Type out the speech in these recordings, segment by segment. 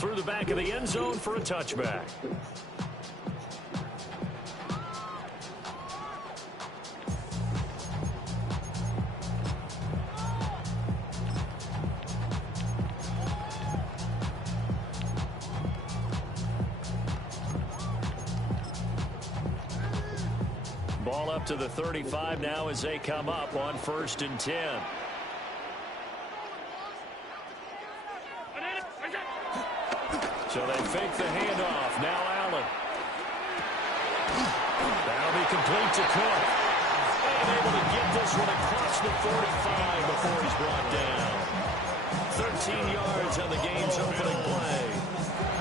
through the back of the end zone for a touchback. Ball up to the 35 now as they come up on 1st and 10. So they fake the handoff. Now Allen. That'll be complete to Cook. And able to get this one across the 45 before he's brought down. 13 yards on the game's opening play.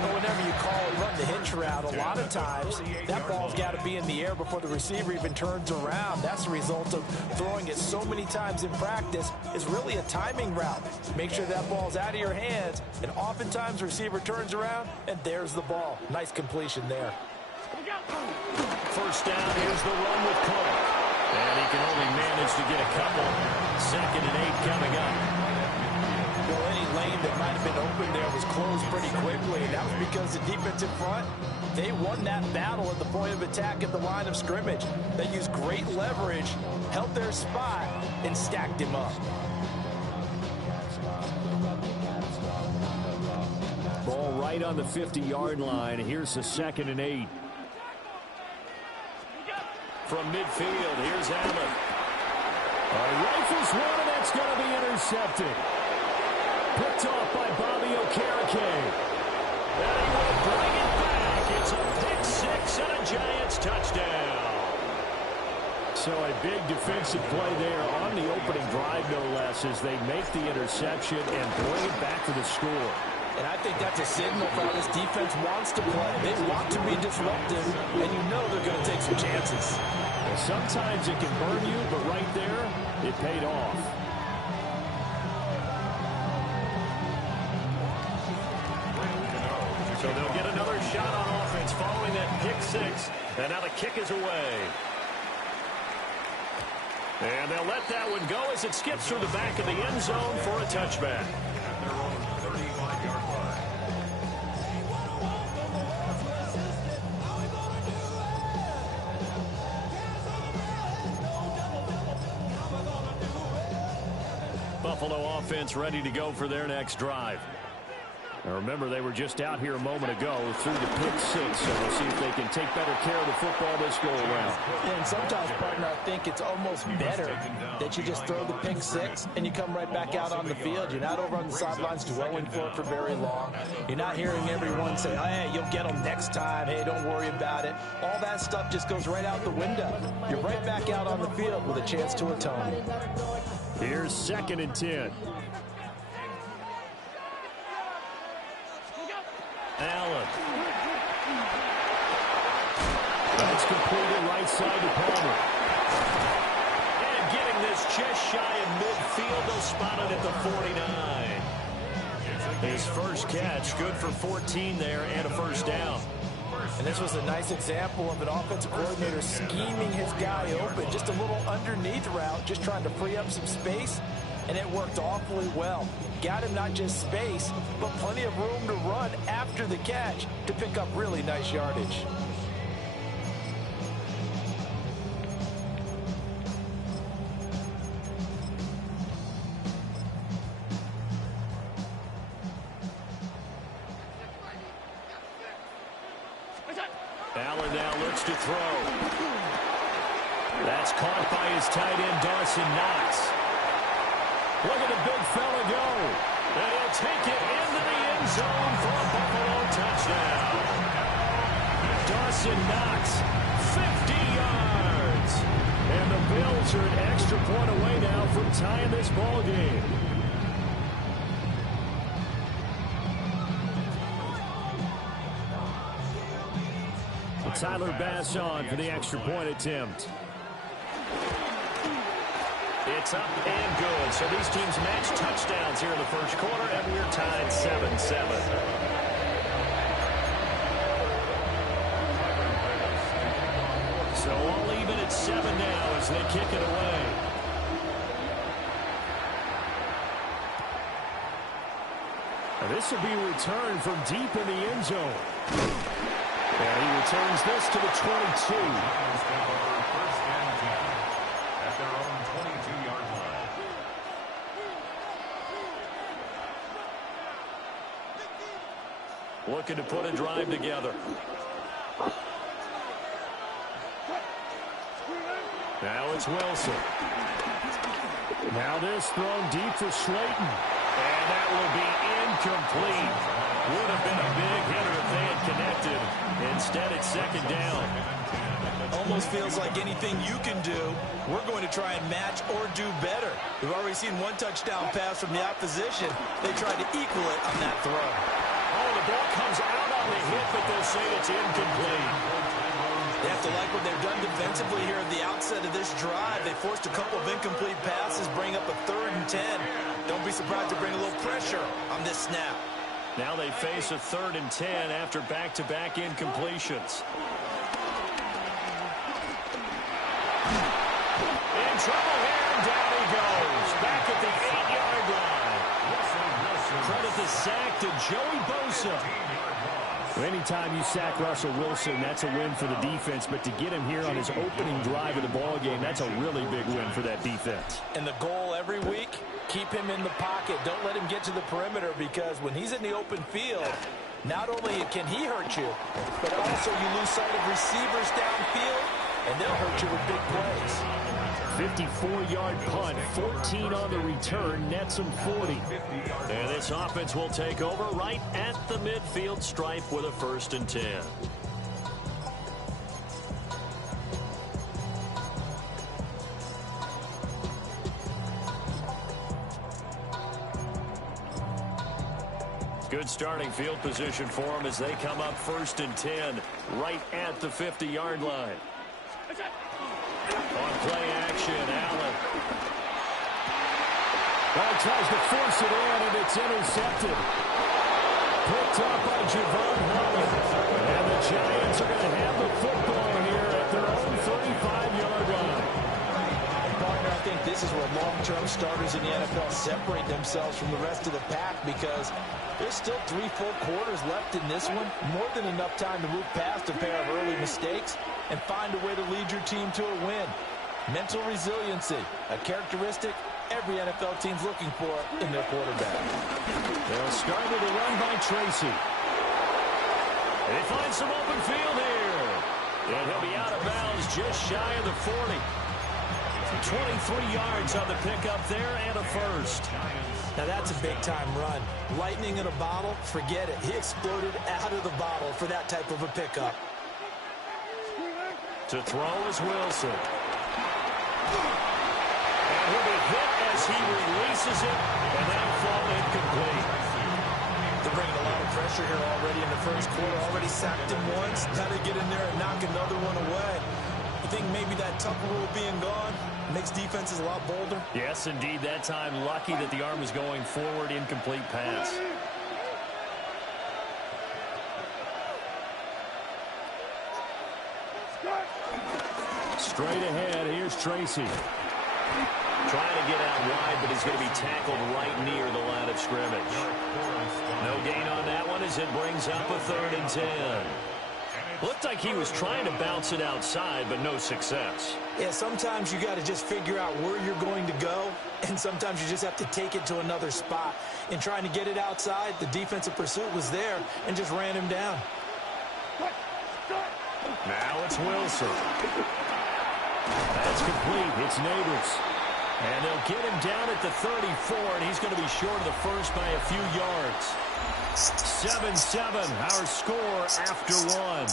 But whenever you call it run the hitch route, a lot of times that ball's got to be in the air before the receiver even turns around. That's the result of throwing it so many times in practice. It's really a timing route. Make sure that ball's out of your hands, and oftentimes the receiver turns around, and there's the ball. Nice completion there. First down, here's the run with Cook. And he can only manage to get a couple. 2nd and 8 coming up. Well, any lane that might have been open there was closed pretty quickly, and that was because the defense in front, they won that battle at the point of attack at the line of scrimmage. They used great leverage, held their spot, and stacked him up. Ball right on the 50-yard line. Here's the 2nd and 8. From midfield, here's Allen. Rifles one, and that's going to be intercepted. Picked off by Bobby Okereke. And he will bring it back. It's a pick 6 and a Giants touchdown. So a big defensive play there on the opening drive, no less, as they make the interception and bring it back to the score. And I think that's a signal for how this defense wants to play. They want to be disruptive, and you know they're going to take some chances. Well, sometimes it can burn you, but right there, it paid off. So they'll get another shot on offense following that pick 6. And now the kick is away. And they'll let that one go as it skips through the back of the end zone for a touchback. Buffalo offense ready to go for their next drive. Now remember, they were just out here a moment ago through the pick 6, so we'll see if they can take better care of the football this go-around. Yeah, and sometimes, partner, I think it's almost better that you just throw the pick 6 and you come right back out on the field. You're not over on the sidelines dwelling for very long. You're not hearing everyone say, oh, hey, you'll get them next time. Hey, don't worry about it. All that stuff just goes right out the window. You're right back out on the field with a chance to atone. Here's 2nd and 10. Allen. That's completed right side to Palmer. And getting this just shy of midfield, they'll spot it at the 49. His first catch, good for 14 there and a first down. And this was a nice example of an offensive coordinator scheming his guy open. Just a little underneath route, just trying to free up some space, and it worked awfully well. Got him not just space, but plenty of room to run after the catch to pick up really nice yardage. Allen now looks to throw. That's caught by his tight end, Dawson Knox. Look at the big fella go. And he'll take it into the end zone for a Buffalo touchdown. Dawson Knox, 50 yards. And the Bills are an extra point away now from tying this ball game. Tyler Bass on for the extra point attempt. It's up and good. So these teams match touchdowns here in the first quarter, and we're tied 7-7. So all even at 7 now as they kick it away. And this will be returned from deep in the end zone. And he returns this to the 22. At their own 22-yard line. Looking to put a drive together. Now it's Wilson. Now this thrown deep for Slayton. And that will be incomplete. Would have been a big hitter if they had connected. Instead, it's second down. Almost feels like anything you can do, we're going to try and match or do better. We've already seen one touchdown pass from the opposition. They tried to equal it on that throw. Oh, the ball comes out on the hit, but they'll say it's incomplete. They have to like what they've done defensively here at the outset of this drive. They forced a couple of incomplete passes, bring up a 3rd and 10. Don't be surprised to bring a little pressure on this snap. Now they face a 3rd and 10 after back-to-back incompletions. In trouble here, and down he goes. Back at the 8-yard line. Credit the sack to Joey Bosa. Anytime you sack Russell Wilson, that's a win for the defense. But to get him here on his opening drive of the ballgame, that's a really big win for that defense. And the goal every week, keep him in the pocket. Don't let him get to the perimeter, because when he's in the open field, not only can he hurt you, but also you lose sight of receivers downfield, and they'll hurt you with big plays. 54-yard punt, 14 on the return, nets him 40. And this offense will take over right at the midfield stripe with a 1st and 10. Good starting field position for them as they come up 1st and 10 right at the 50-yard line. On play action, Allen. Ball tries to force it in, and it's intercepted. Picked up by Javon Holland. And the Giants are going to have the football here at their own 35-yard line. Partner, I think this is where long-term starters in the NFL separate themselves from the rest of the pack, because there's still 3 full quarters left in this one. More than enough time to move past a pair of early mistakes and find a way to lead your team to a win. Mental resiliency, a characteristic every NFL team's looking for in their quarterback. They'll start with a run by Tracy. They find some open field here. And he'll be out of bounds just shy of the 40. 23 yards on the pickup there and a 1st. Now that's a big-time run. Lightning in a bottle, forget it. He exploded out of the bottle for that type of a pickup. To throw is Wilson. And he'll be hit as he releases it, and that'll fall incomplete. They're bringing a lot of pressure here already in the 1st quarter. Already sacked him once. Got to get in there and knock another one away. I think maybe that Tucker rule being gone makes defenses a lot bolder. Yes, indeed. That time, lucky that the arm was going forward. Incomplete pass. Straight ahead, here's Tracy. Trying to get out wide, but he's going to be tackled right near the line of scrimmage. No gain on that one as it brings up a 3rd and 10. Looked like he was trying to bounce it outside, but no success. Yeah, sometimes you got to just figure out where you're going to go, and sometimes you just have to take it to another spot. In trying to get it outside, the defensive pursuit was there and just ran him down. Now it's Wilson. That's complete. It's Neighbors. And they'll get him down at the 34, and he's going to be short of the 1st by a few yards. 7-7, our score after 1.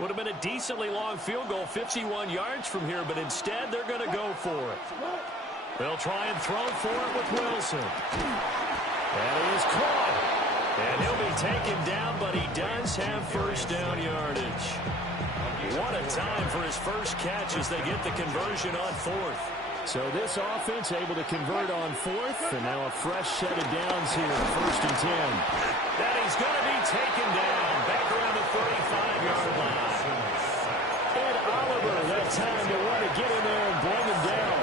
Would have been a decently long field goal, 51 yards from here, but instead they're going to go for it. They'll try and throw for it with Wilson. And he is caught. And he'll be taken down, but he does have 1st down yardage. What a time for his first catch as they get the conversion on 4th. So this offense able to convert on fourth, and now a fresh set of downs here, 1st and 10. And he's going to be taken down back around the 35-yard line. Ed Oliver, that time to want to get in there and bring him down.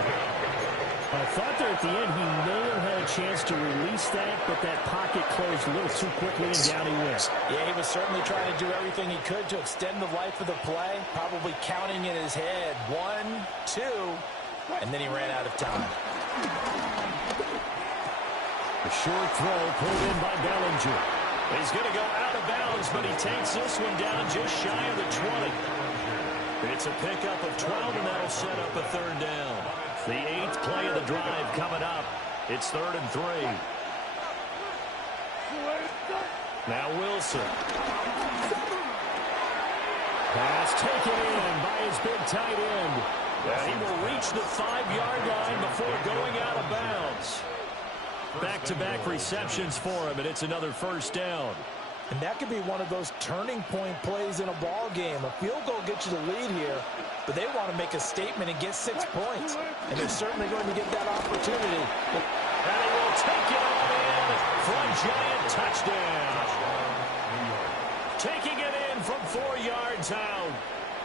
I thought there at the end he may have had a chance to release that, but that pocket closed a little too quickly, and down he went. Yeah, he was certainly trying to do everything he could to extend the life of the play, probably counting in his head 1, 2, and then he ran out of time. A short throw pulled in by Bellinger. He's going to go out of bounds, but he takes this one down just shy of the 20. It's a pickup of 12, and that'll set up a 3rd down. The 8th play of the drive coming up. It's 3rd and 3. Now Wilson. Pass taken in by his big tight end. And he will reach the 5-yard line before going out of bounds. Back-to-back receptions for him, and it's another 1st down. And that could be one of those turning point plays in a ball game. A field goal gets you the lead here, but they want to make a statement and get 6 points. And they're certainly going to get that opportunity. And he will take it all in for a giant touchdown. Taking it in from 4 yards out.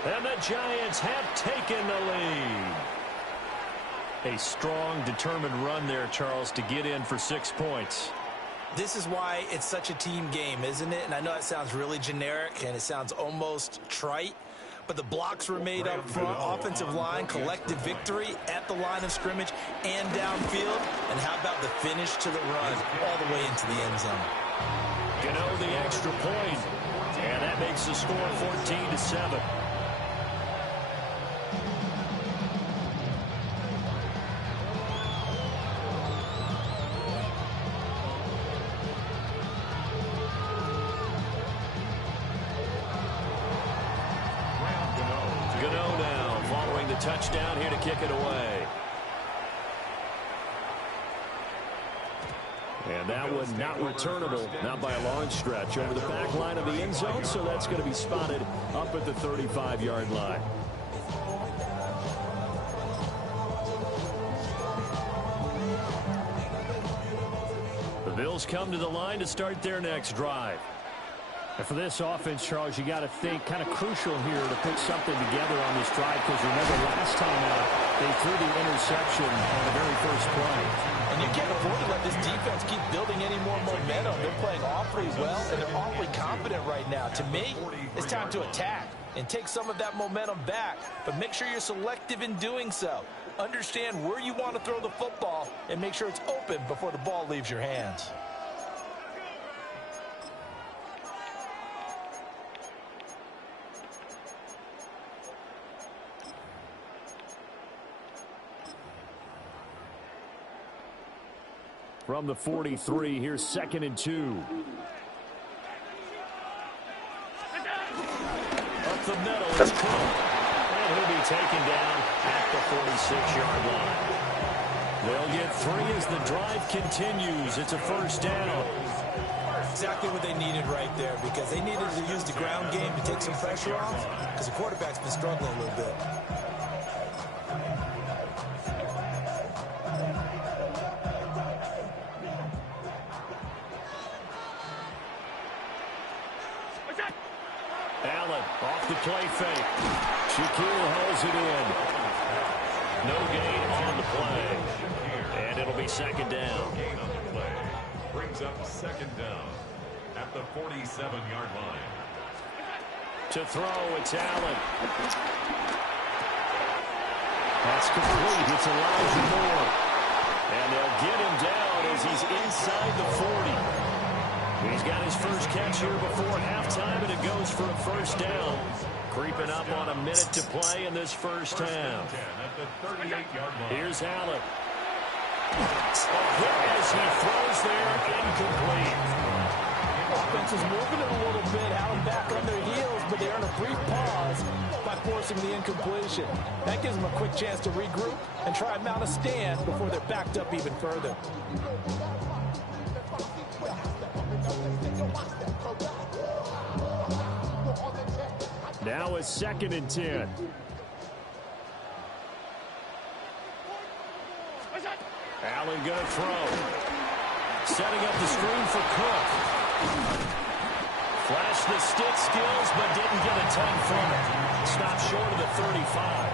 And the Giants have taken the lead. A strong, determined run there, Charles, to get in for 6 points. This is why it's such a team game, isn't it? And I know it sounds really generic and it sounds almost trite, but the blocks were made up front, offensive line, collective victory at the line of scrimmage and downfield. And how about the finish to the run all the way into the end zone? Gano the extra point, and that makes the score 14-7. Touchdown here to kick it away. And that one not returnable, not by a long stretch, over the back line of the end zone, so that's going to be spotted up at the 35-yard line. The Bills come to the line to start their next drive. And for this offense, Charles, you got to think kind of crucial here to put something together on this drive, because remember last time out, they threw the interception on the very first play. And you can't afford to let this defense keep building any more momentum. They're playing awfully well, and they're awfully confident right now. To me, it's time to attack and take some of that momentum back, but make sure you're selective in doing so. Understand where you want to throw the football and make sure it's open before the ball leaves your hands. From the 43, here's 2nd and 2. Up the middle, it's Cook. And he'll be taken down at the 46-yard line. They'll get 3 as the drive continues. It's a 1st down. Exactly what they needed right there, because they needed to use the ground game to take some pressure off, because the quarterback's been struggling a little bit. Allen off the play fake. Shaquille holds it in. No gain on the play. And it'll be 2nd down. Gain on the play. Brings up 2nd down at the 47-yard line. To throw, it's Allen. That's complete. It's Elijah Moore. And they'll get him down as he's inside the 40. He's got his first catch here before halftime, and it goes for a 1st down. Creeping up on a minute to play in this first half. Here's Allen. As he throws there, incomplete. Offense is moving it a little bit. Allen back on their heels, but they earn a brief pause by forcing the incompletion. That gives them a quick chance to regroup and try and mount a stand before they're backed up even further. Now it's 2nd and 10. Allen going to throw. Setting up the screen for Cook. Flashed the stick skills, but didn't get a ton from it. Stopped short of the 35.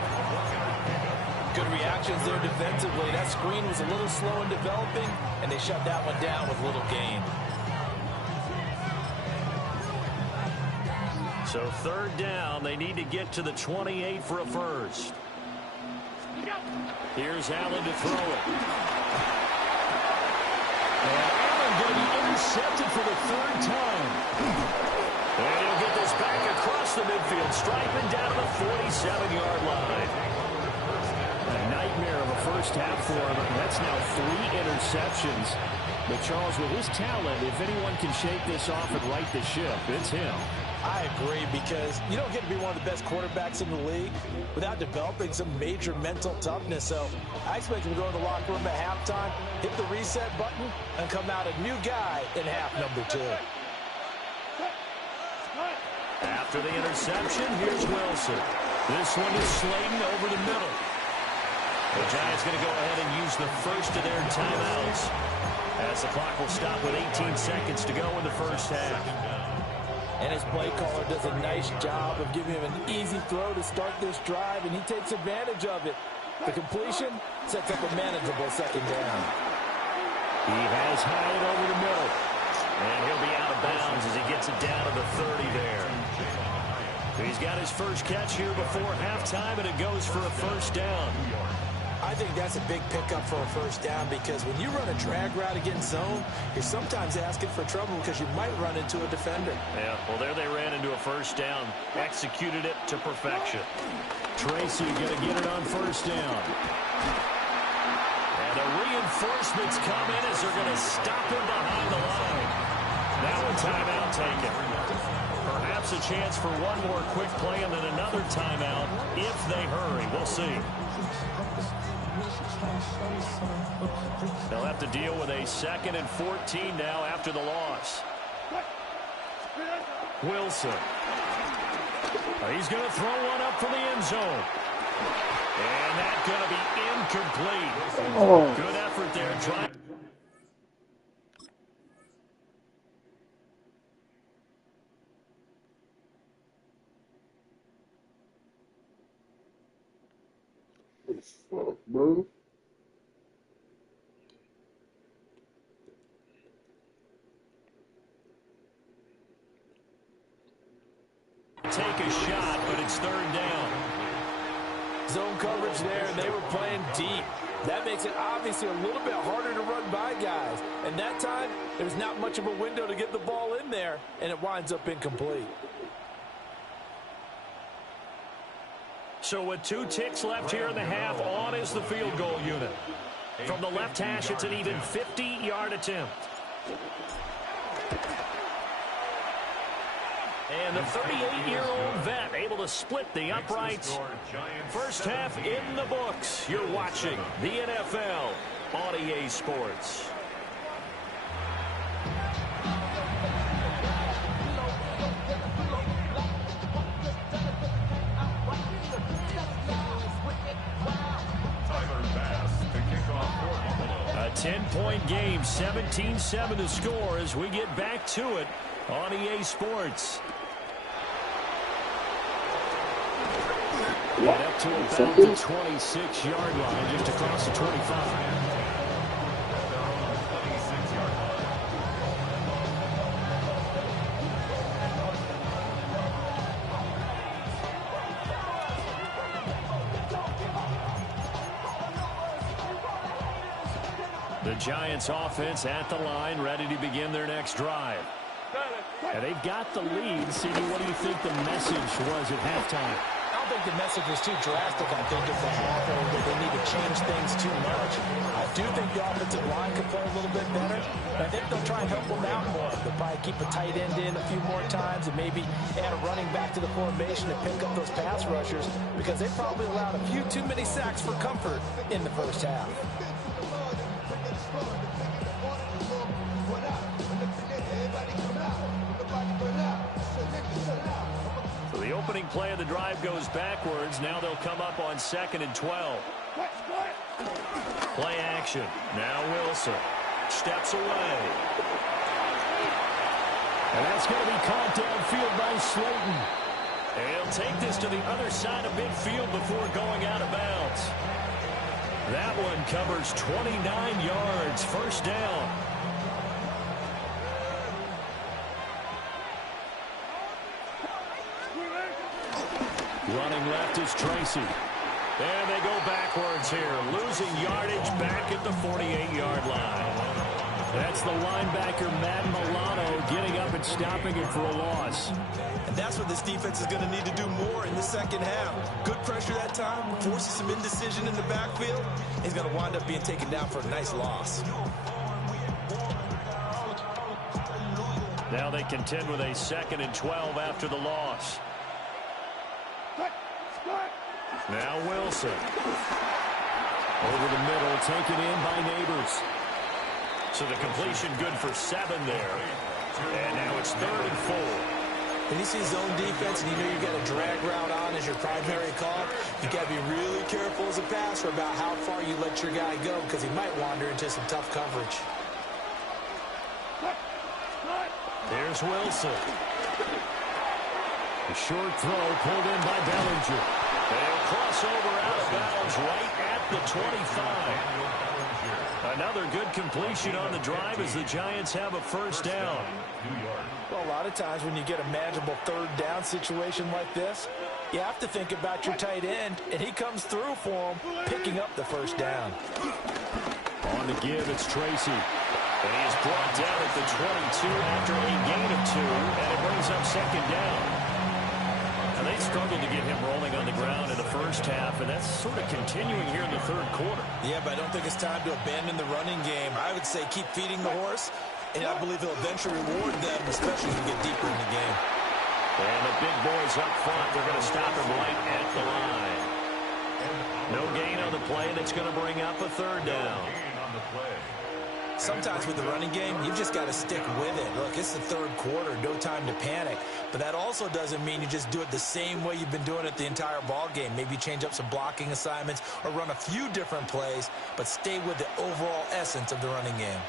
Good reactions there defensively. That screen was a little slow in developing, and they shut that one down with little gain. So third down, they need to get to the 28 for a first. Here's Allen to throw it. And Allen going to be intercepted for the third time. And he'll get this back across the midfield, striping down to the 47-yard line. A nightmare of a first half for him. That's now 3 interceptions. But Charles, with his talent, if anyone can shake this off and right the ship, it's him. I agree, because you don't get to be one of the best quarterbacks in the league without developing some major mental toughness. So I expect him to go in the locker room at halftime, hit the reset button, and come out a new guy in half number 2. After the interception, here's Wilson. This one is Slayton over the middle. The Giants going to go ahead and use the first of their timeouts, as the clock will stop with 18 seconds to go in the first half. And his play caller does a nice job of giving him an easy throw to start this drive, and he takes advantage of it. The completion sets up a manageable second down. He has Hyatt over the middle. And he'll be out of bounds as he gets it down to the 30 there. He's got his first catch here before halftime, and it goes for a first down. I think that's a big pickup for a first down, because when you run a drag route against zone, you're sometimes asking for trouble because you might run into a defender. Yeah, well, there they ran into a first down. Executed it to perfection. Tracy going to get it on first down. And the reinforcements come in as they're going to stop him behind the line. Now a timeout taken. Perhaps a chance for one more quick play and then another timeout if they hurry. We'll see. They'll have to deal with a 2nd and 14 now after the loss. Wilson. He's going to throw one up for the end zone. And that's going to be incomplete. Good effort there. Trying. Bro. Take a shot, but it's third down. Zone coverage there, and they were playing deep. That makes it obviously a little bit harder to run by guys. And that time, there's not much of a window to get the ball in there, and it winds up incomplete. So with 2 ticks left here in the half, on is the field goal unit. From the left hash, it's an even 50-yard attempt. And the 38-year-old vet able to split the uprights. First half in the books. You're watching the NFL on EA Sports. A 10-point game, 17-7 to score as we get back to it on EA Sports. And up to about the 26-yard line, just across the 25. The Giants offense at the line, ready to begin their next drive. And they've got the lead. Sidney, what do you think the message was at halftime? I don't think the message was too drastic. I think it's a half or that they need to change things too much. I do think the offensive line could play a little bit better. But I think they'll try and help them out more. They'll probably keep a tight end in a few more times and maybe add a running back to the formation to pick up those pass rushers, because they probably allowed a few too many sacks for comfort in the first half. So the opening play of the drive goes backwards. Now they'll come up on 2nd and 12. Play action. Now Wilson steps away. And that's going to be caught downfield by Slayton. And he'll take this to the other side of midfield before going out of bounds. That one covers 29 yards. First down. Running left is Tracy. And they go backwards here, losing yardage back at the 48-yard line. That's the linebacker, Madden getting up and stopping it for a loss. And that's what this defense is going to need to do more in the second half. Good pressure that time, forces some indecision in the backfield. He's going to wind up being taken down for a nice loss. Now they contend with a 2nd and 12 after the loss. Now Wilson. Over the middle, taken in by Neighbors. So the completion good for 7 there. And now it's 3rd and 4. When you see zone defense and you know you've got a drag route on as your primary call, you got to be really careful as a passer about how far you let your guy go because he might wander into some tough coverage. There's Wilson. A short throw pulled in by Bellinger. They'll cross over out of bounds right at the 25. Another good completion on the drive as the Giants have a first down. Well, a lot of times when you get a manageable 3rd down situation like this, you have to think about your tight end, and he comes through for him, picking up the first down. On the give, it's Tracy. And he is brought down at the 22 after a gain of 2, and it brings up 2nd down. And they struggled to get him rolling on the ground in the first half, and that's sort of continuing here in the 3rd quarter. Yeah, but I don't think it's time to abandon the running game. I would say keep feeding the horse, and I believe he'll eventually reward them, especially as we get deeper in the game. And the big boys up front, they're going to stop him right at the line. No gain on the play, and it's going to bring up a 3rd down. Sometimes with the running game, you've just got to stick with it. Look, it's the 3rd quarter, no time to panic. But that also doesn't mean you just do it the same way you've been doing it the entire ball game. Maybe change up some blocking assignments or run a few different plays, but stay with the overall essence of the running game.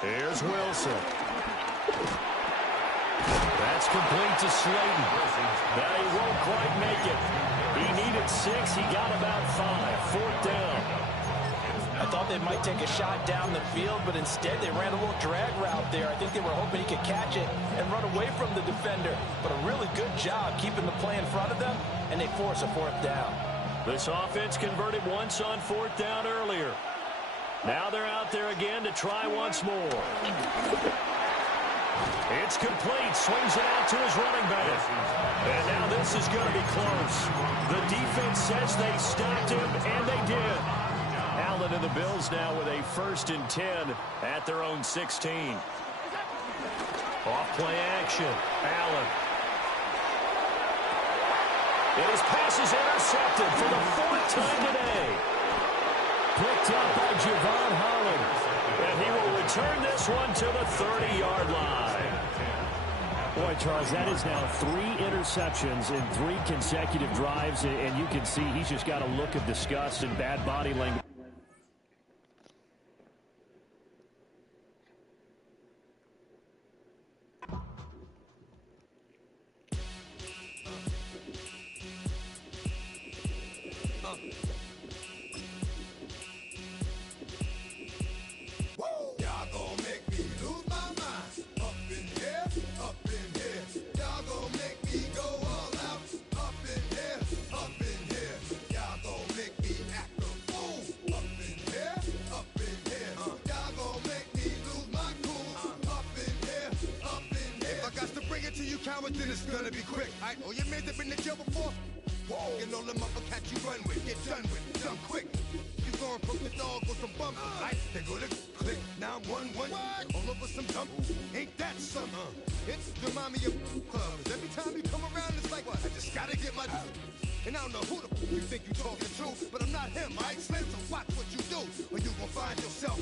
Here's Wilson. That's complete to Slayton. Now he won't quite make it. He needed 6. He got about 5. 4th down. I thought they might take a shot down the field, but instead they ran a little drag route there. I think they were hoping he could catch it and run away from the defender. But a really good job keeping the play in front of them, and they force a 4th down. This offense converted once on 4th down earlier. Now they're out there again to try once more. It's complete. Swings it out to his running back. And now this is going to be close. The defense says they stopped him, and they did. Allen and the Bills now with a 1st and 10 at their own 16. Off play action. Allen. And his pass is intercepted for the 4th time today. Picked up by Javon Holland. And he will return this one to the 30-yard line. Boy, Charles, that is now 3 interceptions in 3 consecutive drives. And you can see he's just got a look of disgust and bad body language. Then it's gonna be quick. Oh, you made them in the jail before? Whoa, and all them other cats you run with, get done with, done quick. You gonna poke the dog with some bumps, right? They go to click, 911, all over some dump. Ain't that something? It's the mommy of clubs. Every time you come around, it's like, what? I just gotta get my... And I don't know who the you think you talking to, but I'm not him, right? Slim, so watch what you do, or you gon' find yourself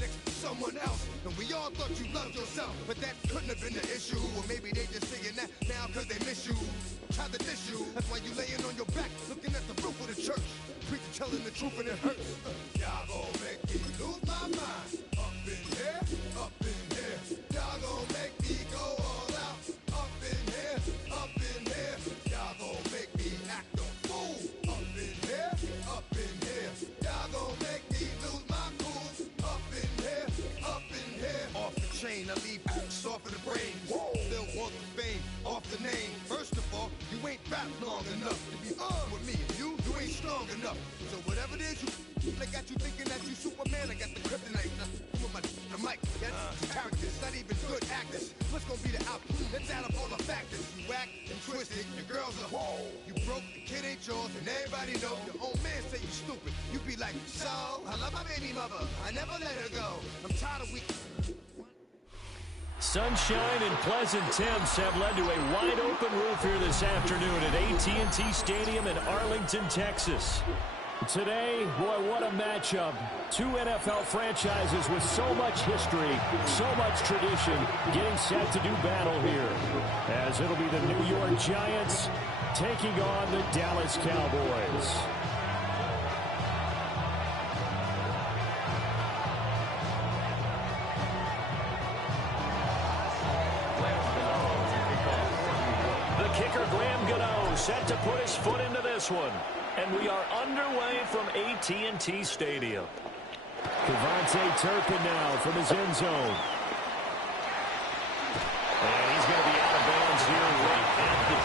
next to someone else. And we all thought you loved yourself, but that couldn't have been the issue. Or maybe they just saying that now cause they miss you. tried to diss you. That's why you laying on your back, looking at the roof of the church. Preacher telling the truth and it hurts. Y'all gon' make me lose my mind. Up in here, up in here. Y'all gon' make me go all out. Up in here, up in here. Y'all gon' make me act a fool. Up in here, up in here. Y'all gon' make me lose my cool. Up in here, up in here. Off the chain, I leave soft in the brain. Still want the fame, off the name. First of all, you ain't rap long enough to be on with me. You ain't strong enough. So whatever it is they got you thinking that you Superman. I got the kryptonite. With the mic. That's characters, not even good actors. What's gonna be the outcome? Let's add up all the factors. You whack and twisted. Your girl's a whole. You broke. The kid ain't yours, and everybody know. Your own man say you stupid. You be like, so I love my baby mother. I never let her go. I'm tired of weak. Sunshine and pleasant temps have led to a wide-open roof here this afternoon at AT&T Stadium in Arlington, Texas. Today, boy, what a matchup. Two NFL franchises with so much history, so much tradition, getting set to do battle here. As it'll be the New York Giants taking on the Dallas Cowboys. Set to put his foot into this one. And we are underway from AT&T Stadium. Kevontae Turpin now from his end zone. And he's going to be out of bounds here right at the...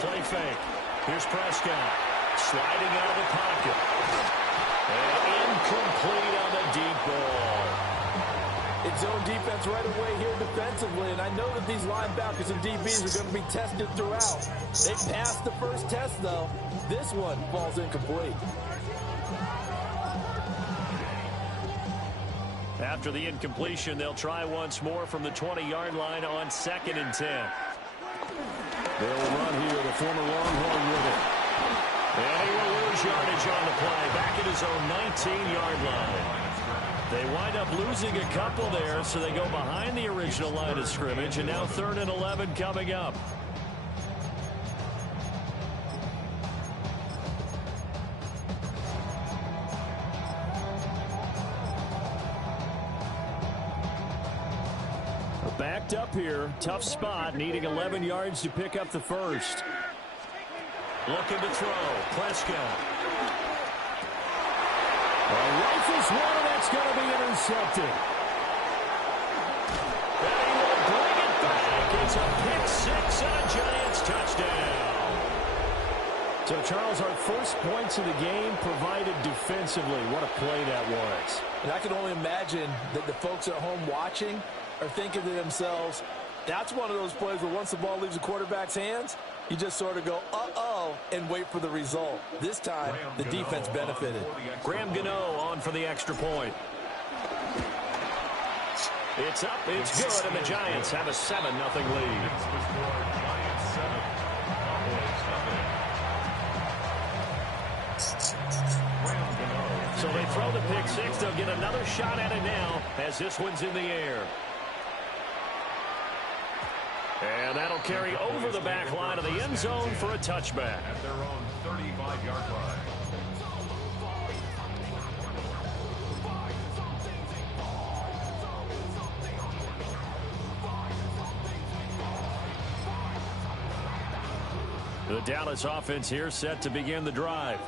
Play fake. Here's Prescott. Sliding out of the pocket. And incomplete on the deep ball. It's zone defense right away here defensively, and I know that these linebackers and DBs are going to be tested throughout. They passed the first test, though. This one falls incomplete. After the incompletion, they'll try once more from the 20-yard line on 2nd and 10. They'll run here, the former Longhorn with it. And he will lose yardage on the play, back at his own 19-yard line. They wind up losing a couple there, so they go behind the original line of scrimmage, and now 3rd and 11 coming up. Backed up here, tough spot, needing 11 yards to pick up the first. Looking to throw, Prescott. Rifles one, and that's going to be intercepted. And he will bring it back. It's a pick six and a Giants touchdown. So, Charles, our first points of the game provided defensively. What a play that was. And I can only imagine that the folks at home watching are thinking to themselves, that's one of those plays where once the ball leaves the quarterback's hands, you just sort of go, uh-oh, and wait for the result. This time, the defense benefited. Graham Gano on for the extra point. It's up, it's good, and the Giants have a 7-0 lead. So they throw the pick six. They'll get another shot at it now as this one's in the air. And that'll carry over the back line of the end zone for a touchback. At their own 35-yard line. The Dallas offense here set to begin the drive.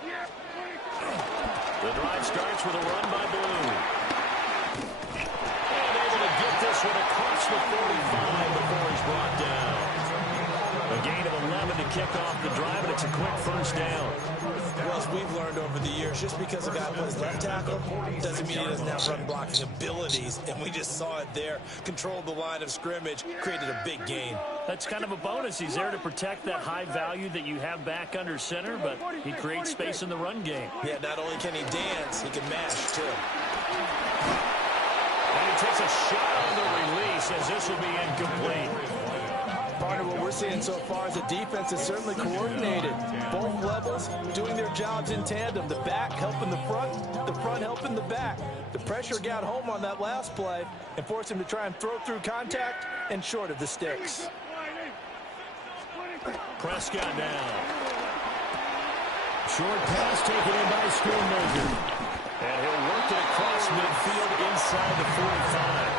The drive starts with a run by Blue. And able to get this one across the 45 before he's brought down. A gain of 11 to kick off the drive, and it's a quick first down. Well, as we've learned over the years, just because a guy plays left tackle doesn't mean he doesn't have run blocking abilities. And we just saw it there. Controlled the line of scrimmage, created a big gain. That's kind of a bonus. He's there to protect that high value that you have back under center, but he creates space in the run game. Yeah, not only can he dance, he can mash, too. And he takes a shot on the release, as this will be incomplete. Partner, what we're seeing so far is the defense is certainly coordinated. Both levels doing their jobs in tandem. The back helping the front helping the back. The pressure got home on that last play and forced him to try and throw through contact and short of the sticks. Prescott down. Short pass taken in by Schoonmaker. And he'll work it across midfield inside the 45.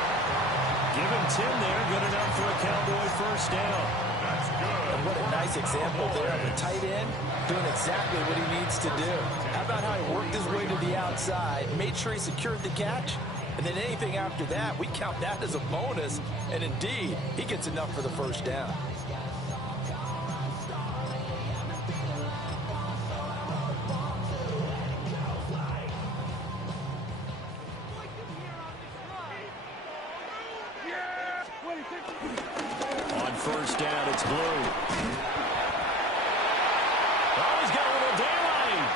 Give him 10 there, good enough for a Cowboy first down. That's good. And what a nice example there of a tight end doing exactly what he needs to do. How about how he worked his way to the outside, made sure he secured the catch, and then anything after that, we count that as a bonus. And indeed, he gets enough for the first down. On first down, it's Blue. Oh, he's got a little daylight.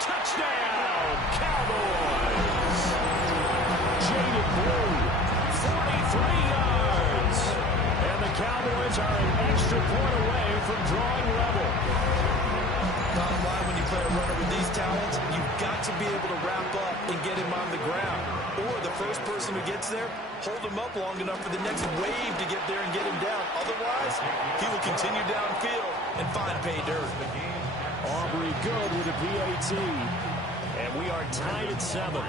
Touchdown, Cowboys. Jaded Blue, 43 yards. And the Cowboys are an extra point away from drawing level. Bottom line, when you play a runner with these talents, you've got to be able to wrap up and get him on the ground. Or the first person who gets there, hold him up long enough for the next wave to get there and get him down. Otherwise, he will continue downfield and find pay dirt. Aubrey good with a PAT. And we are tied at 7.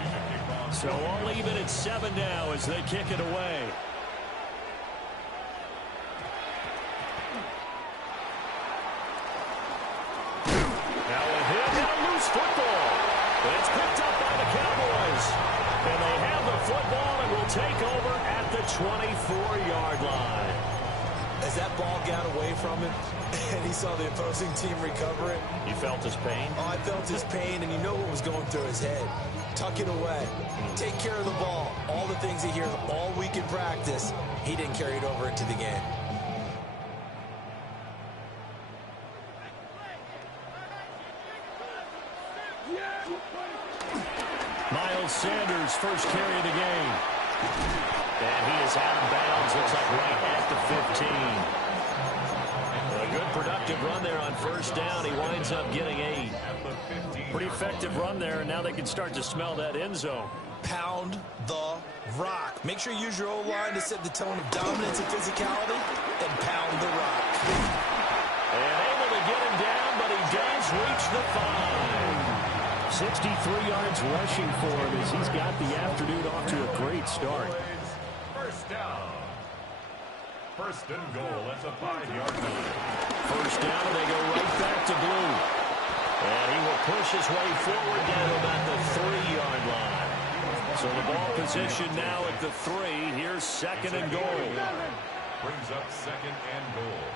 So all even at 7 now as they kick it away. Now a hit and a loose football. And it's picked up by the Cowboys. And they have the football and will take over at the 24-yard line. As that ball got away from him and he saw the opposing team recover it. You felt his pain? Oh, I felt his pain, and you know what was going through his head. Tuck it away. Take care of the ball. All the things he hears all week in practice, he didn't carry it over into the game. Miles Sanders, first carry of the game. And he is out of bounds, looks like right at the 15. A good productive run there on first down. He winds up getting 8. Pretty effective run there, and now they can start to smell that end zone. Pound the rock. Make sure you use your O-line to set the tone of dominance and physicality, and pound the rock. And able to get him down, but he does reach the 5. 63 yards rushing for him as he's got the afternoon off to a great start. First down. First and goal. That's a 5-yard line. First down, and they go right back to Blue. And he will push his way forward down to about the 3-yard line. So the ball position now at the 3. Here's second and goal. Brings up second and goal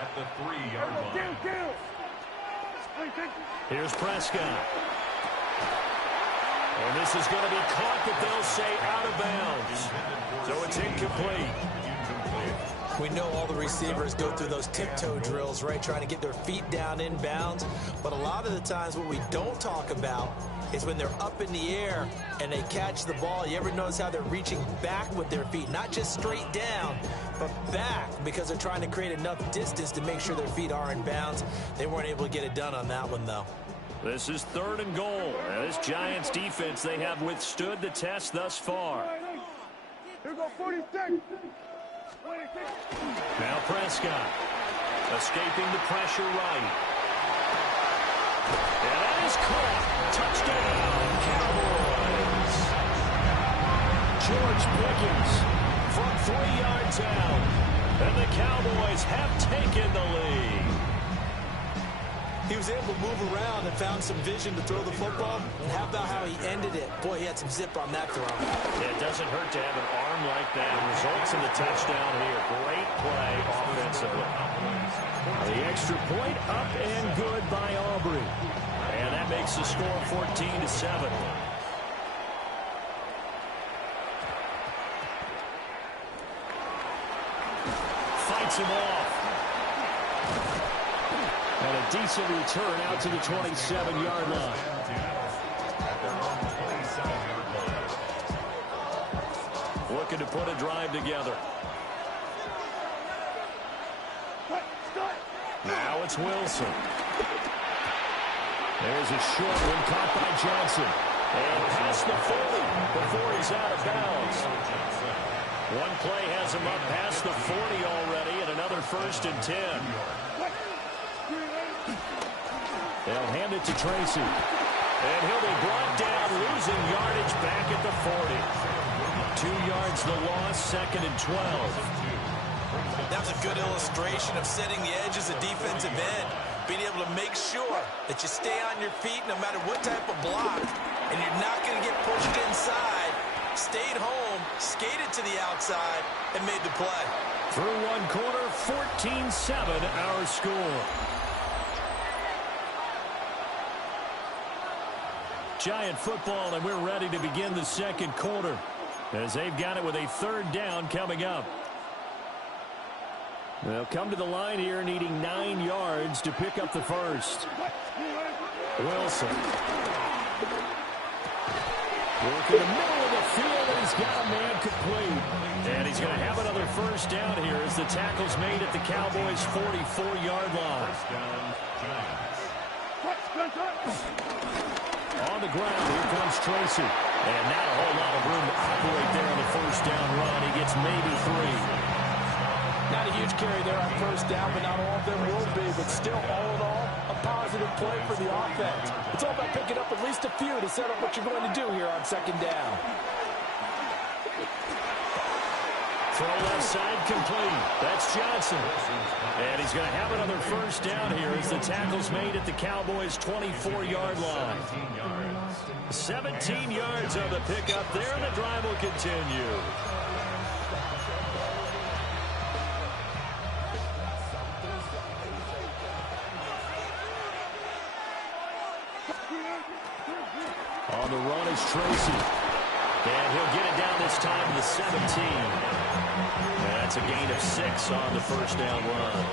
at the 3-yard line. Here's Prescott. And this is going to be caught, but they'll say out of bounds. So it's incomplete. We know all the receivers go through those tiptoe drills, right, trying to get their feet down in bounds. But a lot of the times what we don't talk about is when they're up in the air and they catch the ball. You ever notice how they're reaching back with their feet? Not just straight down, but back, because they're trying to create enough distance to make sure their feet are in bounds. They weren't able to get it done on that one, though. This is third and goal. Now, this Giants defense, they have withstood the test thus far. Here go 46. Now Prescott escaping the pressure right. And that is caught. Touchdown, Cowboys. George Pickens from 3 yards out. And the Cowboys have taken the lead. He was able to move around and found some vision to throw the football. And how about how he ended it? Boy, he had some zip on that throw. Yeah, it doesn't hurt to have an arm like that. Results in the touchdown here. Great play offensively. The extra point up and good by Aubrey. And that makes the score 14-7. Fights him off. And a decent return out to the 27-yard line. Looking to put a drive together. Now it's Wilson. There's a short one caught by Johnson. And past the 40 before he's out of bounds. One play has him up past the 40 already, and another 1st and 10. They'll hand it to Tracy. And he'll be brought down, losing yardage back at the 40. 2 yards the loss, 2nd and 12. That's a good illustration of setting the edge as a defensive end. Being able to make sure that you stay on your feet no matter what type of block, and you're not going to get pushed inside. Stayed home, skated to the outside, and made the play. Through one quarter, 14-7 our score. Giant football, and we're ready to begin the second quarter as they've got it with a 3rd down coming up. They'll come to the line here needing 9 yards to pick up the first. Wilson. Work in the middle of the field, and he's got a man complete. And he's going to have another 1st down here as the tackle's made at the Cowboys' 44-yard line. On the ground, here comes Tracy. And not a whole lot of room to operate there on the 1st down run. He gets maybe 3. Not a huge carry there on 1st down, but not all of them will be. But still, all in all, a positive play for the offense. It's all about picking up at least a few to set up what you're going to do here on 2nd down. Throw left side complete. That's Johnson. And he's going to have another 1st down here as the tackle's made at the Cowboys' 24-yard line. 17 yards on the pickup there, and the drive will continue. On the run is Tracy. And he'll get it down this time to the 17. And that's a gain of 6 on the 1st down run.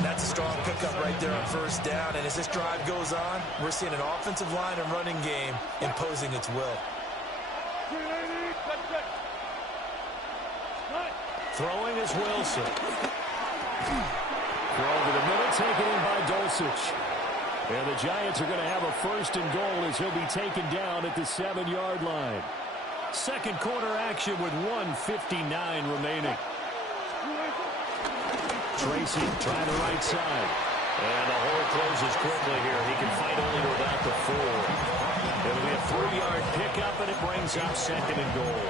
That's a strong pickup right there on 1st down. And as this drive goes on, we're seeing an offensive line and running game imposing its will. Throwing is Wilson. Throw over the middle, taken in by Dulcich. And the Giants are going to have a 1st and goal as he'll be taken down at the 7-yard line. Second quarter action with 1:59 remaining. Tracy trying the right side. And the hole closes quickly here. He can fight only to about the 4. It'll be a 3-yard pickup, and it brings up 2nd and goal.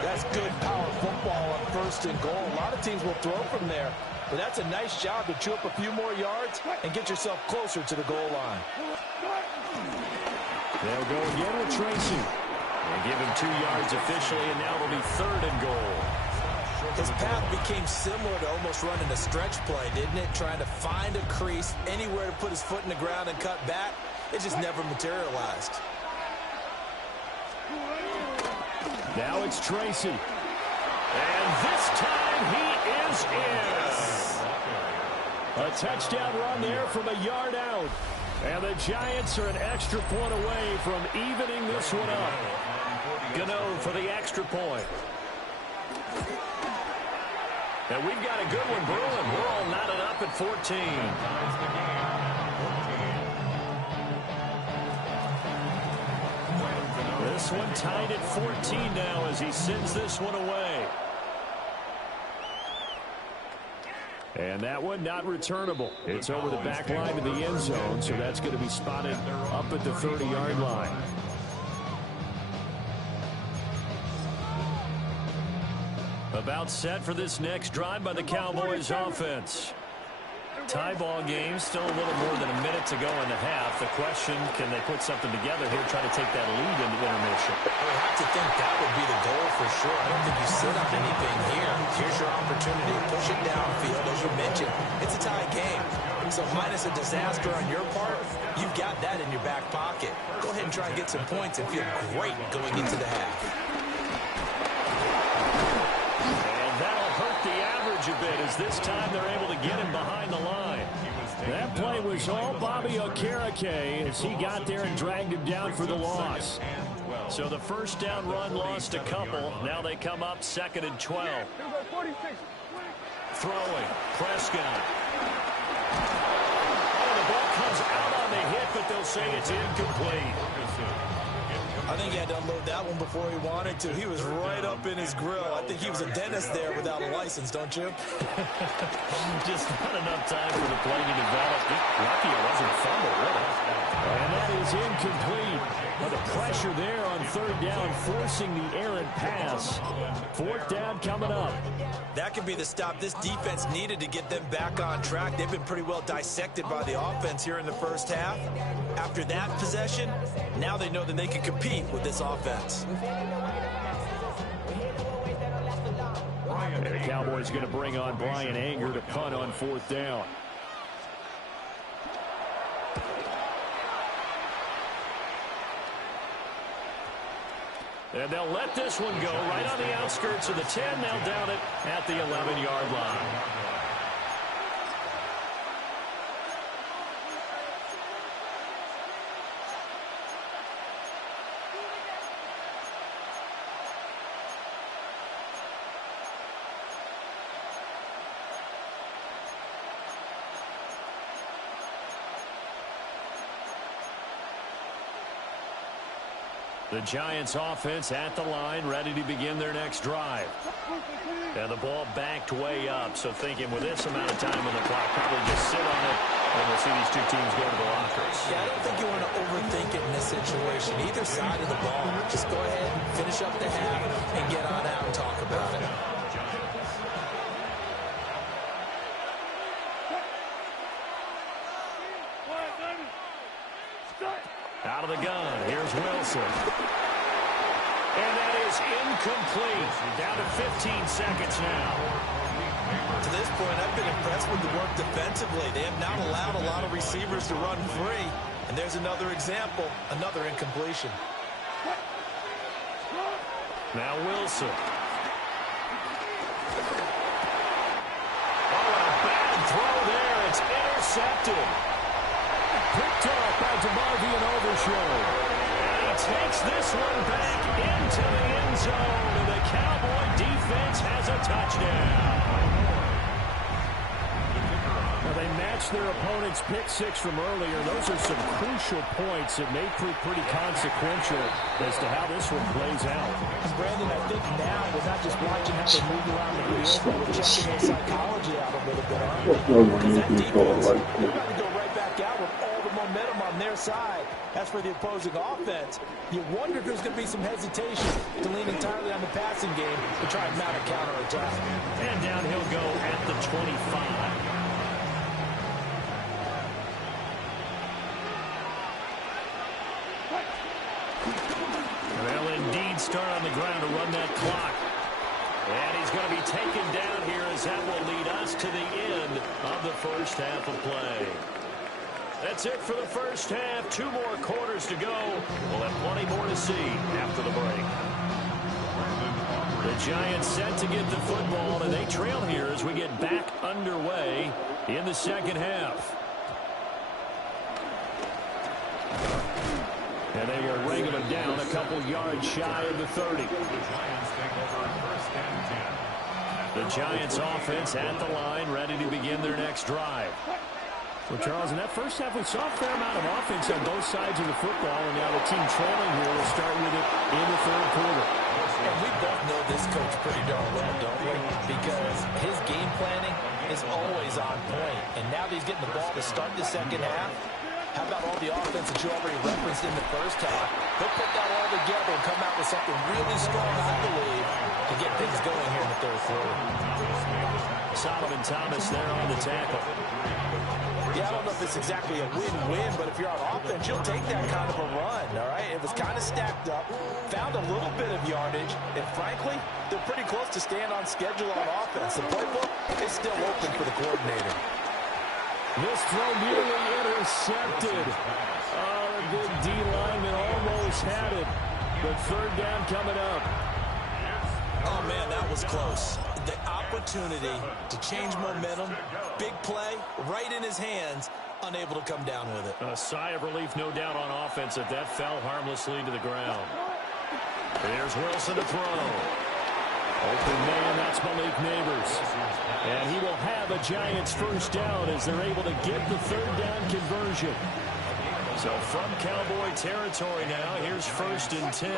That's good power football on 1st and goal. A lot of teams will throw from there. But that's a nice job to chew up a few more yards and get yourself closer to the goal line. They'll go again with Tracy. And give him 2 yards officially, and now it'll be 3rd and goal. His path became similar to almost running a stretch play, didn't it? Trying to find a crease, anywhere to put his foot in the ground and cut back. It just never materialized. Now it's Tracy. And this time he is in. A touchdown run there from a yard out. And the Giants are an extra point away from evening this one up. Gano for the extra point. And we've got a good one brewing. We're all knotted up at 14. This one tied at 14 now as he sends this one away. And that one not returnable. It's over the back line to the end zone, so that's going to be spotted up at the 30-yard line. About set for this next drive by the Cowboys offense. Tie ball game, still a little more than a minute to go in the half. The question, can they put something together here, try to take that lead into intermission? I would have to think that would be the goal for sure. I don't think you sit on anything here. Here's your opportunity. Push it downfield, as you mentioned. It's a tie game. So minus a disaster on your part, you've got that in your back pocket. Go ahead and try and get some points and feel great going into the half. And that'll hurt the average a bit as this time they're able to get him behind the line. That play was all Bobby Okereke as he got there and dragged him down for the loss. So the first down run lost a couple. Now they come up 2nd and 12. Throwing. Prescott. Oh, the ball comes out on the hit, but they'll say it's incomplete. I think he had to unload that one before he wanted to. He was right up in his grill. I think he was a dentist there without a license, don't you? Just not enough time for the play to develop. Lucky it wasn't fumble, really. And that is incomplete. But the pressure there on 3rd down, forcing the errant pass. 4th down coming up. That could be the stop this defense needed to get them back on track. They've been pretty well dissected by the offense here in the first half. After that possession, now they know that they can compete with this offense. And the Cowboys going to bring on Brian Anger to punt on 4th down. And they'll let this one go right on the outskirts of the 10. They'll down it at the 11-yard line. The Giants offense at the line, ready to begin their next drive. And the ball backed way up, so thinking with this amount of time on the clock, probably just sit on it, and we'll see these two teams go to the lockers. Yeah, I don't think you want to overthink it in this situation. Either side of the ball, just go ahead, finish up the half, and get on out and talk about it. Out of the gun, here's Wilson. And that is incomplete. Down to 15 seconds now. To this point, I've been impressed with the work defensively. They have not allowed a lot of receivers to run free. And there's another example, another incompletion. Now Wilson. Oh, and a bad throw there. It's intercepted. Picked up by DeMarvion Overshown. And he takes this one back into the end zone. And the Cowboy defense has a touchdown. Now they matched their opponent's pick six from earlier. Those are some crucial points that may prove pretty consequential as to how this one plays out. Brandon, I think now we're not just watching how they move around the field, but we're checking their psychology out a little bit, aren't we? Because that defense, they're about to go right back out with all the momentum on their side. As for the opposing offense, you wonder if there's going to be some hesitation to lean entirely on the passing game to try and mount a counterattack. And down he'll go at the 25. They'll indeed start on the ground to run that clock. And he's going to be taken down here as that will lead us to the end of the first half of play. That's it for the first half. 2 more quarters to go. We'll have plenty more to see after the break. The Giants set to get the football, and they trail here as we get back underway in the second half. And they will wrangle him down a couple yards shy of the 30. The Giants offense at the line, ready to begin their next drive. So, Charles, in that first half, we saw a fair amount of offense on both sides of the football, and now the team trailing here will start with it in the third quarter. And we both know this coach pretty darn well, don't we? Because his game planning is always on point. And now that he's getting the ball to start the second half, How about all the offense that you already referenced in the first half? He'll put that all together and come out with something really strong, I believe, to get things going here in the third quarter. Solomon Thomas there on the tackle. Yeah, I don't know if it's exactly a win-win, but if you're on offense, you'll take that kind of a run, all right? It was kind of stacked up, found a little bit of yardage, and frankly, they're pretty close to staying on schedule on offense. The playbook is still open for the coordinator. This throw nearly intercepted. Oh, the good D lineman almost had it, but third down coming up. Oh, man, that was close. The opportunity to change momentum, big play, right in his hands, unable to come down with it. A sigh of relief, no doubt, on offense if that fell harmlessly to the ground. Here's Wilson to throw. Open man, that's Malik Neighbors. And he will have a Giants first down as they're able to get the third down conversion. So from Cowboy territory now, here's 1st and 10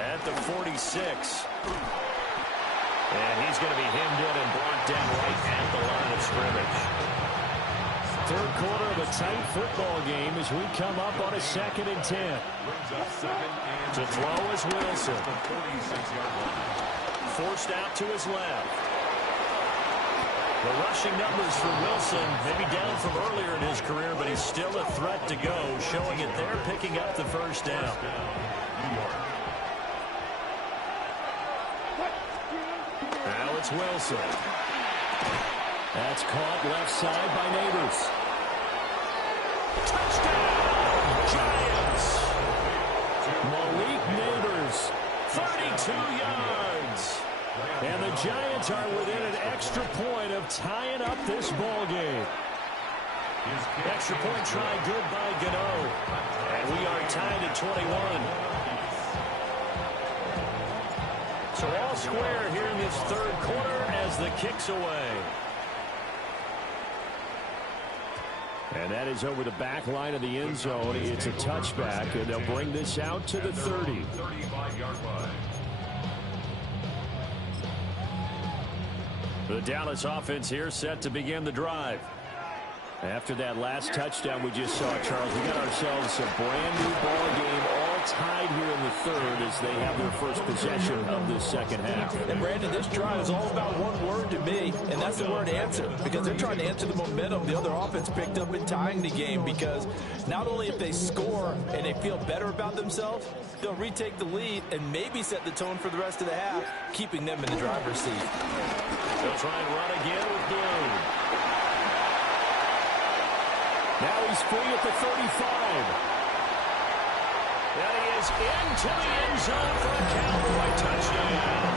at the 46. And he's going to be hemmed in and brought down right at the line of scrimmage. Third quarter of a tight football game as we come up on a 2nd and 10. To throw is Wilson. Forced out to his left. The rushing numbers for Wilson maybe down from earlier in his career, but he's still a threat to go, showing it there, picking up the first down. Now it's Wilson. That's caught left side by Neighbors. Touchdown, Giants! Malik Neighbors, 32 yards. And the Giants are within an extra point of tying up this ball game. Extra point try good by Gano. And we are tied at 21. So all square here in this third quarter as the kick's away. And that is over the back line of the end zone. It's a touchback, and they'll bring this out to the 30. 35-yard line. The Dallas offense here set to begin the drive. After that last touchdown we just saw, Charles, we got ourselves a brand new ball game, all tied here in the third as they have their first possession of this second half. And Brandon, this drive is all about one word to me, and that's the word answer, because they're trying to answer the momentum the other offense picked up in tying the game, because not only if they score and they feel better about themselves, they'll retake the lead and maybe set the tone for the rest of the half, keeping them in the driver's seat. They'll try and run again with Bloom. Now he's free at the 35. And he is into the end zone for a Cowboy touchdown.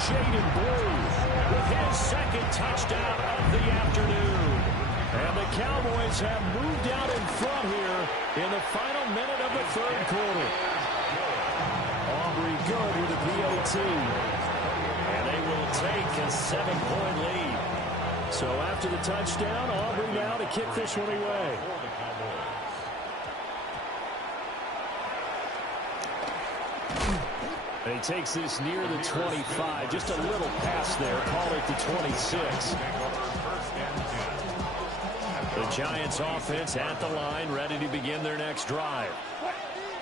Jaden Blue with his second touchdown of the afternoon. And the Cowboys have moved out in front here in the final minute of the third quarter. Aubrey good with a PAT. And they will take a 7-point lead. So after the touchdown, Aubrey now to kick this one away. And he takes this near the 25. Just a little pass there. Call it the 26. The Giants offense at the line, ready to begin their next drive.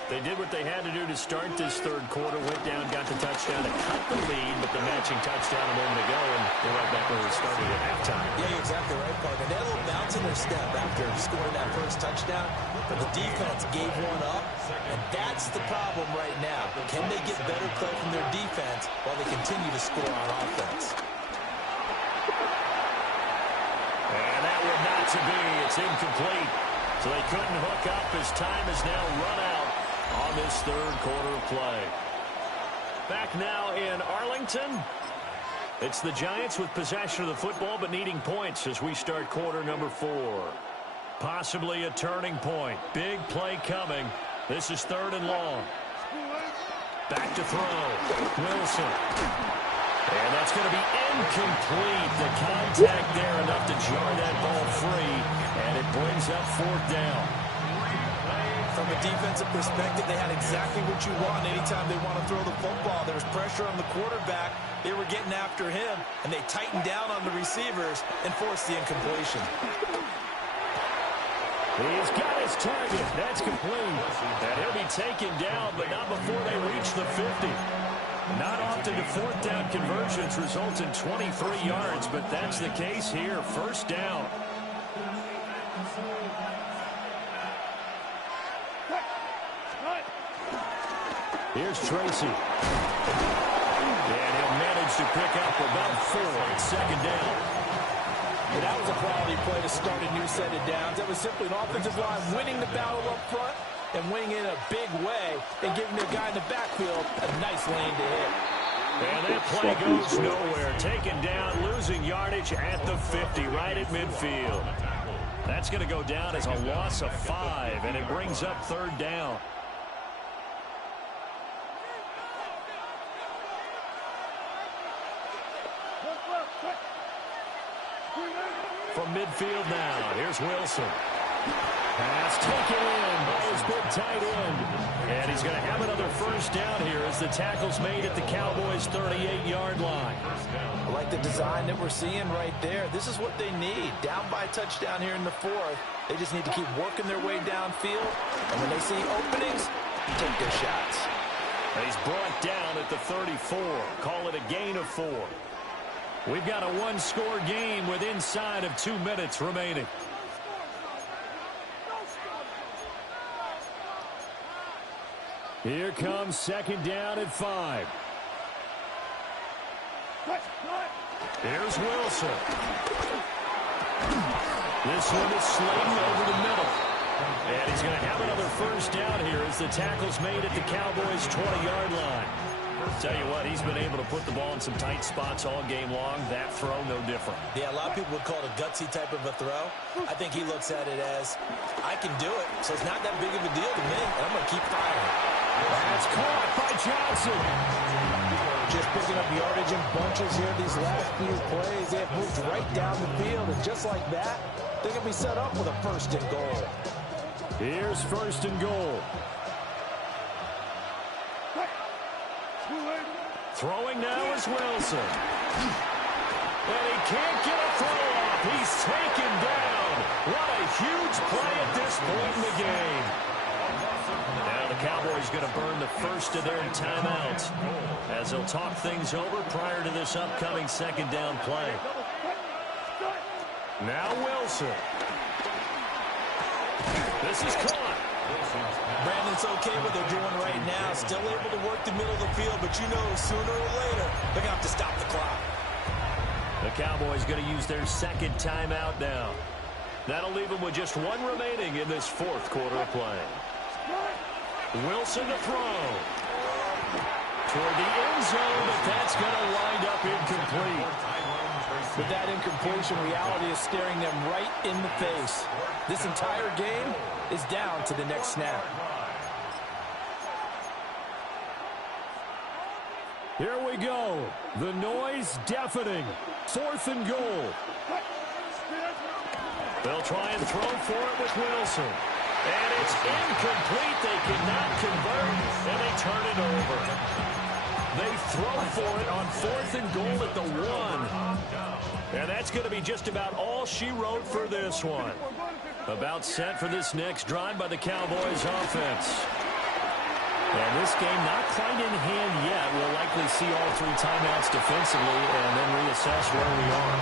They did what they had to do to start this third quarter, went down, got the touchdown to cut the lead, but the matching touchdown a moment ago, and they're right back where we started at halftime. Yeah, you're exactly right, partner. They had a little bounce in their step after scoring that first touchdown, but the defense gave one up, and that's the problem right now. Can they get better play from their defense while they continue to score on offense? And that would not to be. It's incomplete. So they couldn't hook up as time is now run out on this third quarter of play. Back now in Arlington. It's the Giants with possession of the football but needing points as we start quarter number 4. Possibly a turning point. Big play coming. This is 3rd and long. Back to throw. Wilson. And that's going to be incomplete. The contact there enough to jar that ball free. And it brings up 4th down. From a defensive perspective, they had exactly what you want anytime they want to throw the football. There was pressure on the quarterback. They were getting after him, and they tightened down on the receivers and forced the incompletion. He's got his target. That's complete. And he'll be taken down, but not before they reach the 50. Not often do fourth down conversions result in 23 yards, but that's the case here. First down. Here's Tracy. And he'll manage to pick up about 4 at second down. Yeah, that was a quality play to start a new set of downs. That was simply an offensive line winning the battle up front and winning it in a big way and giving their guy in the backfield a nice lane to hit. And that play goes nowhere. Taken down, losing yardage at the 50, right at midfield. That's going to go down as a loss of 5, and it brings up third down. From midfield now, here's Wilson. Pass taken in by his big tight end. And he's going to have another first down here as the tackle's made at the Cowboys' 38-yard line. I like the design that we're seeing right there. This is what they need. Down by a touchdown here in the 4th. They just need to keep working their way downfield. And when they see openings, take their shots. And he's brought down at the 34. Call it a gain of 4. We've got a one-score game with inside of 2 minutes remaining. Here comes second down at 5. Here's Wilson. This one is slated over the middle. And he's going to have another first down here as the tackle's made at the Cowboys' 20-yard line. Tell you what, he's been able to put the ball in some tight spots all game long. That throw, no different. Yeah, a lot of people would call it a gutsy type of a throw. I think he looks at it as, I can do it, so it's not that big of a deal to me, and I'm going to keep firing. That's caught by Johnson. Just picking up yardage in bunches here these last few plays. They have moved right down the field, and just like that, they can be set up with a first and goal. Here's first and goal. Throwing now is Wilson. And he can't get a throw off. He's taken down. What a huge play at this point in the game. Now the Cowboys going to burn the first of their timeouts as they'll talk things over prior to this upcoming second down play. Now Wilson. This is caught. Brandon's okay what they're doing right now. Still able to work the middle of the field, but you know sooner or later they're going to have to stop the clock. The Cowboys going to use their second timeout now. That'll leave them with just 1 remaining in this 4th quarter of play. Wilson to throw. Toward the end zone, but that's going to wind up incomplete. With that incompletion, reality is staring them right in the face. This entire game is down to the next snap. Here we go. The noise deafening. 4th and goal. They'll try and throw for it with Wilson. And it's incomplete. They cannot convert, and they turn it over. They throw for it on 4th and goal at the 1. And that's going to be just about all she wrote for this one. About set for this next drive by the Cowboys offense. And this game not quite in hand yet. We'll likely see all 3 timeouts defensively and then reassess where we are.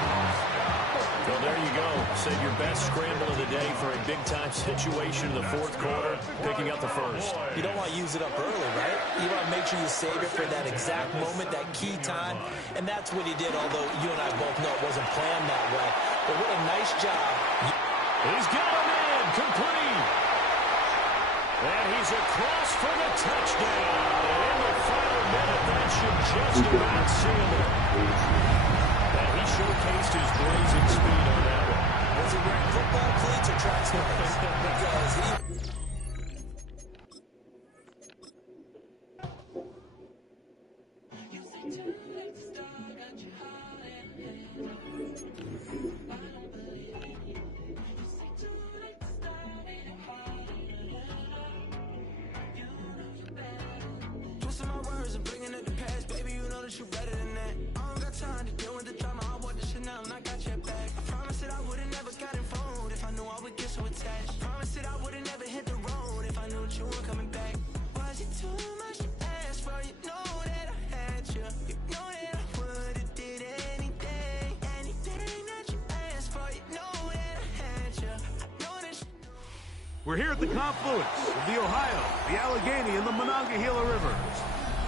Well, there you go. Save your best scramble of the day for a big-time situation in the 4th quarter, picking up the first. You don't want to use it up early, right? You want to make sure you save it for that exact moment, that key time. And that's what he did, although you and I both know it wasn't planned that way. But what a nice job. He's got him in, complete. And he's across for the touchdown. And in the final minute, that should just about seal it. And he showcased his blazing speed on that one. Was he wearing football cleats or track sneakers? Because he... We're here at the confluence of the Ohio, the Allegheny, and the Monongahela Rivers,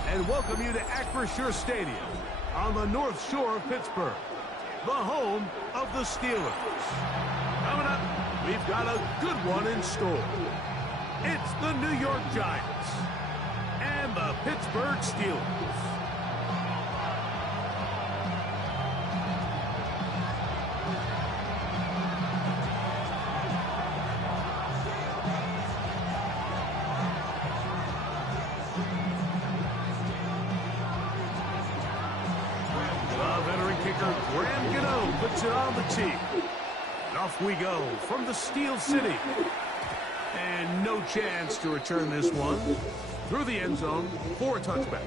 and welcome you to Acrisure Stadium on the North Shore of Pittsburgh, the home of the Steelers. Coming up, we've got a good one in store. It's the New York Giants and the Pittsburgh Steelers. Puts it on the tee. And off we go from the Steel City. And no chance to return this one through the end zone for a touchback.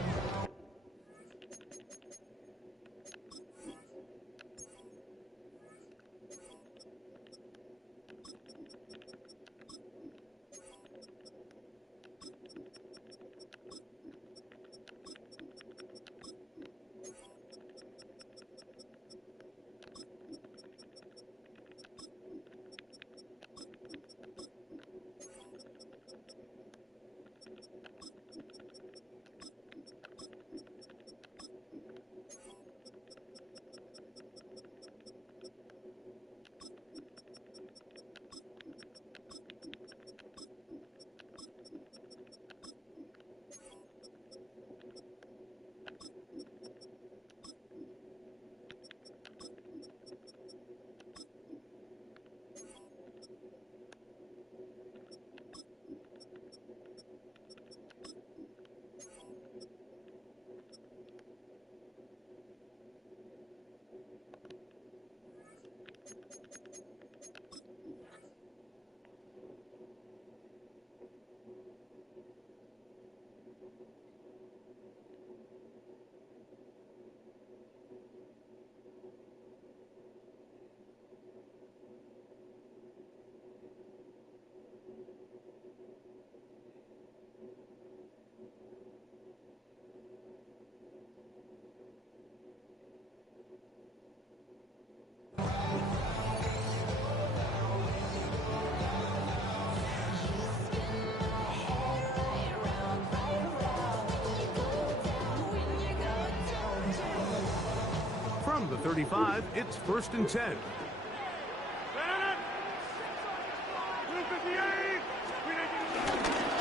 From the 35, it's 1st and 10.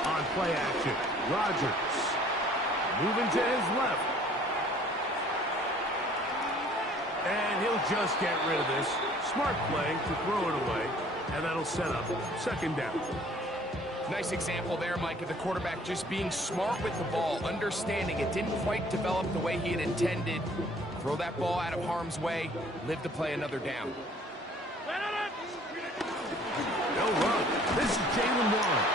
On play action, Rodgers moving to his left. And he'll just get rid of this. Smart play to throw it away, and that'll set up 2nd down. Nice example there, Mike, of the quarterback just being smart with the ball, understanding it didn't quite develop the way he had intended. Throw that ball out of harm's way, live to play another down. They'll run. This is Jalen Warren.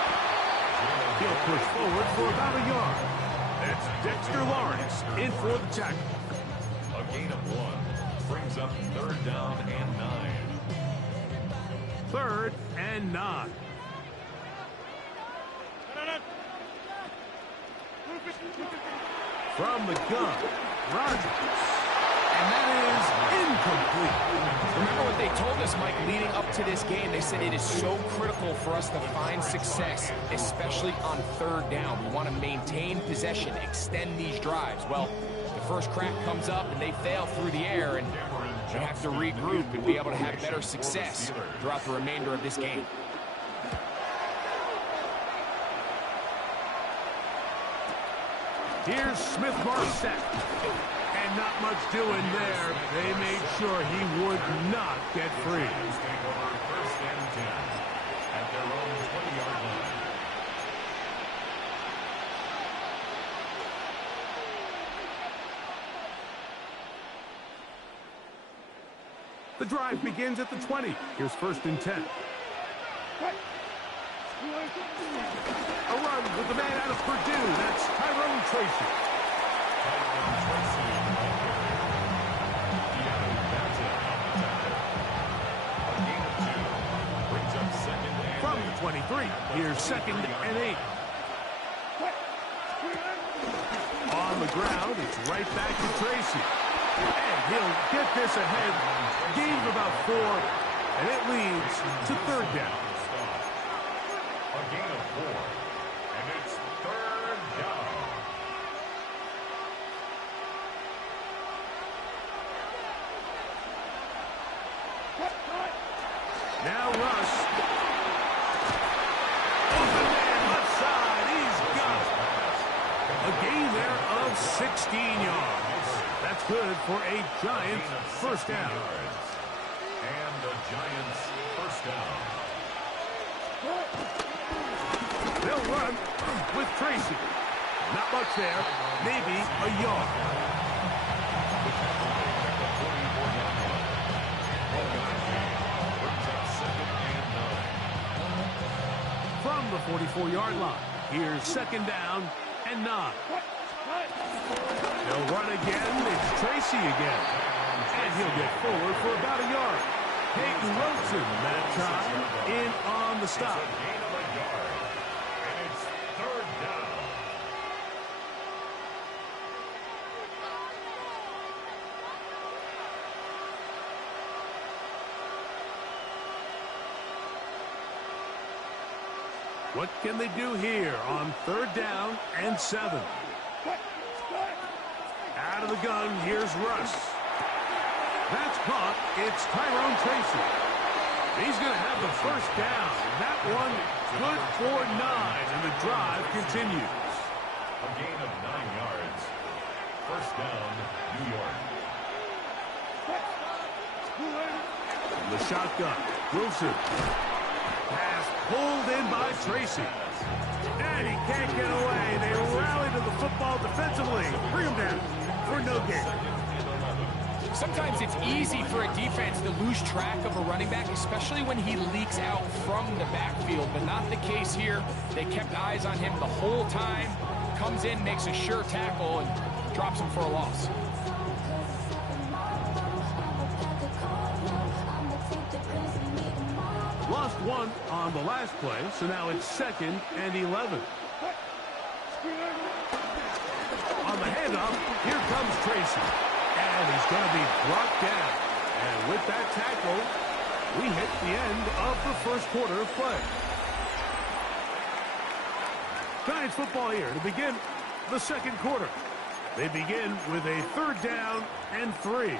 He'll push forward for about a yard. It's Dexter Lawrence in for the tackle. A gain of 1 brings up 3rd down and 9. 3rd and 9. From the gun, Rodgers. And that is incomplete. Remember what they told us, Mike, leading up to this game. They said it is so critical for us to find success, especially on 3rd down. We want to maintain possession, extend these drives. Well, the first crack comes up and they fail through the air, and they have to regroup and be able to have better success throughout the remainder of this game. Here's Smith-Marset. And not much doing there. They made sure he would not get free. 1st and 10 at their own 20-yard line. The drive begins at the 20. Here's 1st and 10. A run with the man out of Purdue. That's Tyrone Tracy. Tyrone Tracy a gain of 2 brings up 2nd and From the 23, here's 2nd and 8. On the ground, it's right back to Tracy. And he'll get this ahead. Gain of about 4, and it leads to 3rd down. A A gain of 4. And it's third down. Now Russ. Open man, left side. He's got it. A gain there of 16 yards. That's good for a Giants first down. And the Giants first down. They'll run with Tracy. Not much there. Maybe a yard. From the 44-yard line, here's second down and 9. They'll run again. It's Tracy again. And he'll get forward for about a yard. Peyton Rosen that time in on the stop. Gain of a yard. And it's third down. What can they do here on third down and 7? Out of the gun, here's Russ. That's caught. It's Tyrone Tracy. He's going to have the first down. That one good for 9, and the drive continues. A gain of 9 yards. First down, New York. From the shotgun, Wilson. Pass pulled in by Tracy. And he can't get away. They rally to the football defensively. Bring him down for no gain. Sometimes it's easy for a defense to lose track of a running back, especially when he leaks out from the backfield, but not the case here. They kept eyes on him the whole time. Comes in, makes a sure tackle, and drops him for a loss. Lost one on the last play, so now it's second and 11. On the handoff, here comes Tracy. And he's going to be brought down. And with that tackle, we hit the end of the first quarter of play. Giants football here to begin the second quarter. They begin with a third down and 3.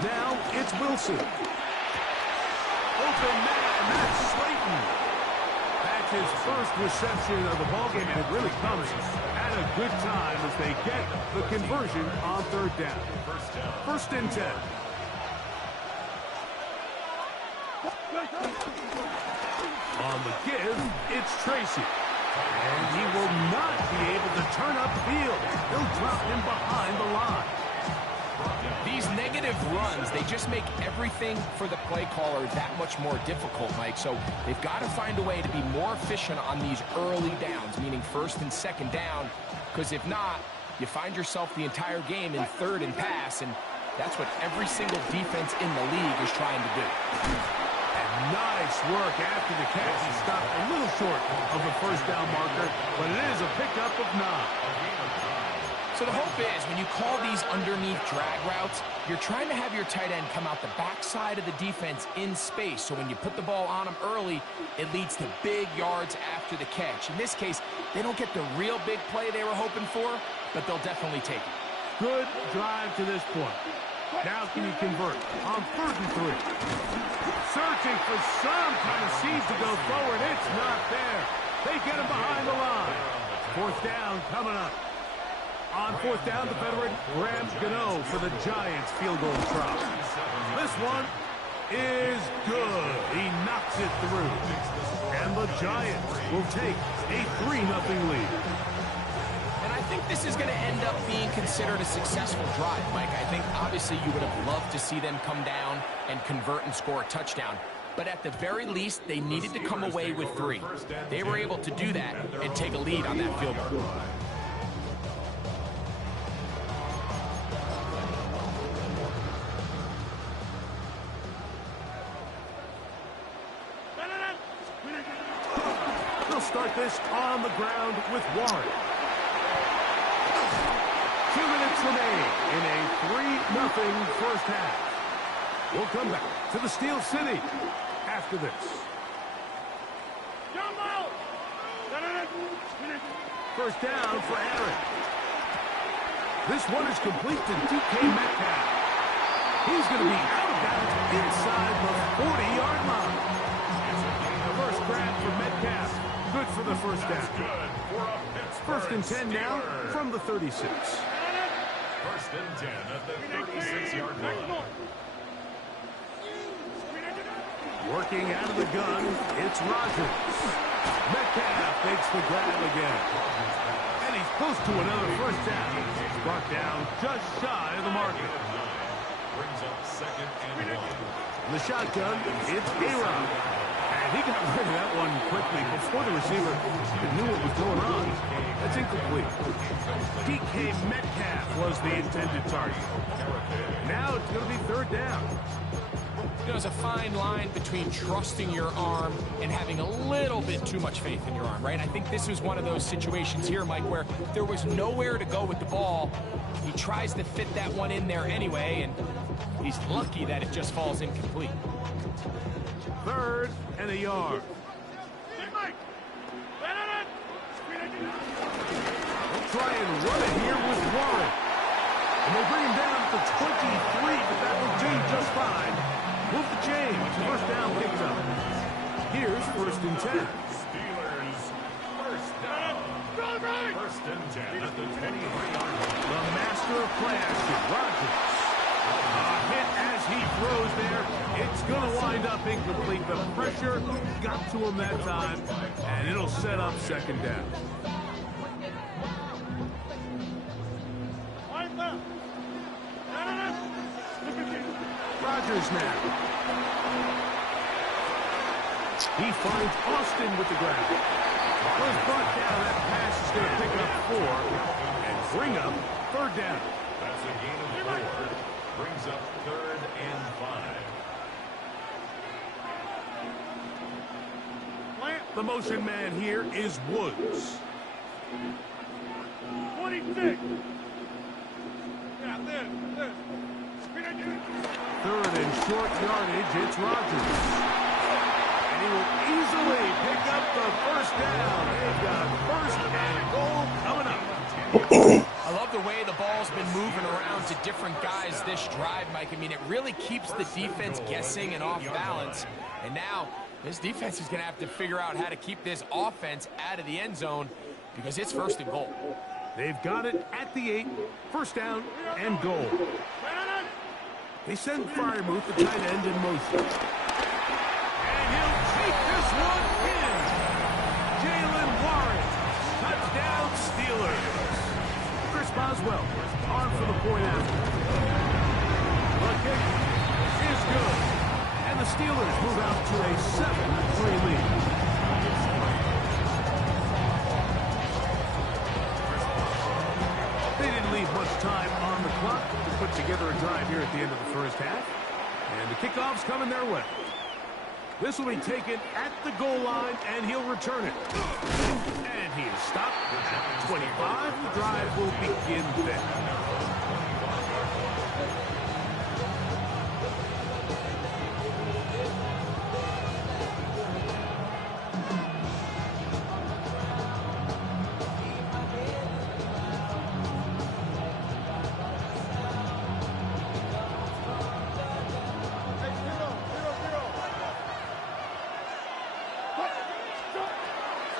Now it's Wilson. Open man, that's Slayton. That's his first reception of the ballgame, and it really comes at a good time as they get the conversion on third down. First and 10. On the give, it's Tracy. And he will not be able to turn upfield. He'll drop him behind the line. These negative runs, they just make everything for the play caller that much more difficult, Mike. So they've got to find a way to be more efficient on these early downs, meaning first and second down, because if not, you find yourself the entire game in third and pass, and that's what every single defense in the league is trying to do. And nice work after the catch. He stopped a little short of the first down marker, but it is a pickup of 9. So the hope is when you call these underneath drag routes, you're trying to have your tight end come out the backside of the defense in space. So when you put the ball on him early, it leads to big yards after the catch. In this case, they don't get the real big play they were hoping for, but they'll definitely take it. Good drive to this point. Now can you convert on third and 3? Searching for some kind of seed to go forward. It's not there. They get him behind the line. Fourth down coming up. On fourth down, the veteran Graham Gano for the Giants field goal try. This one is good. He knocks it through. And the Giants will take a 3-0 lead. And I think this is going to end up being considered a successful drive, Mike. I think obviously you would have loved to see them come down and convert and score a touchdown. But at the very least, they needed to come away with 3. They were able to do that and take a lead on that field goal. start this on the ground with Warren. 2 minutes remain in a 3-0 first half. We'll come back to the Steel City after this. First down for Aaron. This one is complete to DK Metcalf. He's going to be out of bounds inside the 40-yard line. First grab for Metcalf. Good for the first down. First and 10 now from the 36. First and 10 at the 36-yard line. Working out of the gun, it's Rodgers. Metcalf makes the grab again. And he's close to another first down. He's brought down just shy of the marker. Brings up second and 1. In the shotgun, it's A-Rod. And he got rid of that one quickly before the receiver knew what was going on. That's incomplete. DK Metcalf was the intended target. Now it's going to be third down. There's a fine line between trusting your arm and having a little bit too much faith in your arm, right? I think this was one of those situations here, Mike, where there was nowhere to go with the ball. He tries to fit that one in there anyway, and he's lucky that it just falls incomplete. Third and a yard. They'll try and run it here with Warren. And they bring him down to 23, but that will do just fine. Move the change. First down picked up. Here's first and 10. Steelers first down. First and 10 at the 23-yard line. The master of play action, Rodgers. A hit as he throws there. It's going to wind up incomplete. The pressure got to him that time, and it'll set up second down. Rodgers now. He finds Austin with the grab. Was brought down. That pass is going to pick up 4 and bring up third down. That's a gain of 4. Brings up third and 5. The motion man here is Woods. 26. Third and short yardage, it's Rodgers. And he will easily pick up the first down. They've got first and goal coming up. I love the way the ball's been moving around to different guys this drive, Mike. I mean, it really keeps the defense guessing and off balance. And now this defense is going to have to figure out how to keep this offense out of the end zone because it's first and goal. They've got it at the 8, first down and goal. They send Fryermuth, the tight end, in motion. And he'll take this one in. Jalen Warren, touchdown Steelers. Chris Boswell on for the point after. The kick is good. And the Steelers move out to a 7-3 lead. They didn't leave much time on the clock to put together a drive here at the end of the first half. And the kickoff's coming their way. This will be taken at the goal line, and he'll return it. And he is stopped at 25. The drive will begin then.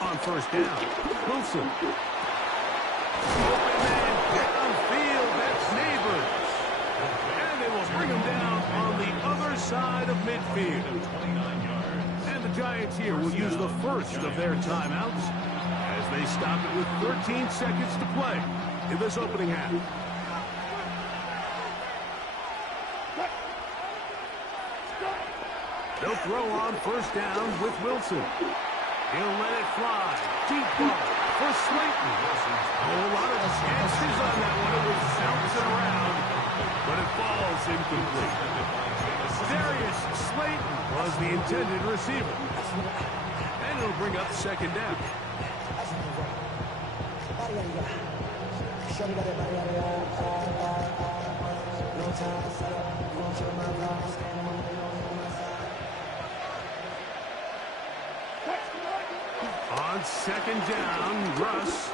On first down, Wilson. Open man downfield, that's Neighbors. And they will bring him down on the other side of midfield. And the Giants here will use the first of their timeouts as they stop it with 13 seconds to play in this opening half. They'll throw on first down with Wilson. He'll let it fly. Deep ball for Slayton. A whole lot of chances on that one. It was bouncing around, but it falls incomplete. Darius Slayton was the intended receiver. And it'll bring up second down. On second down, Russ.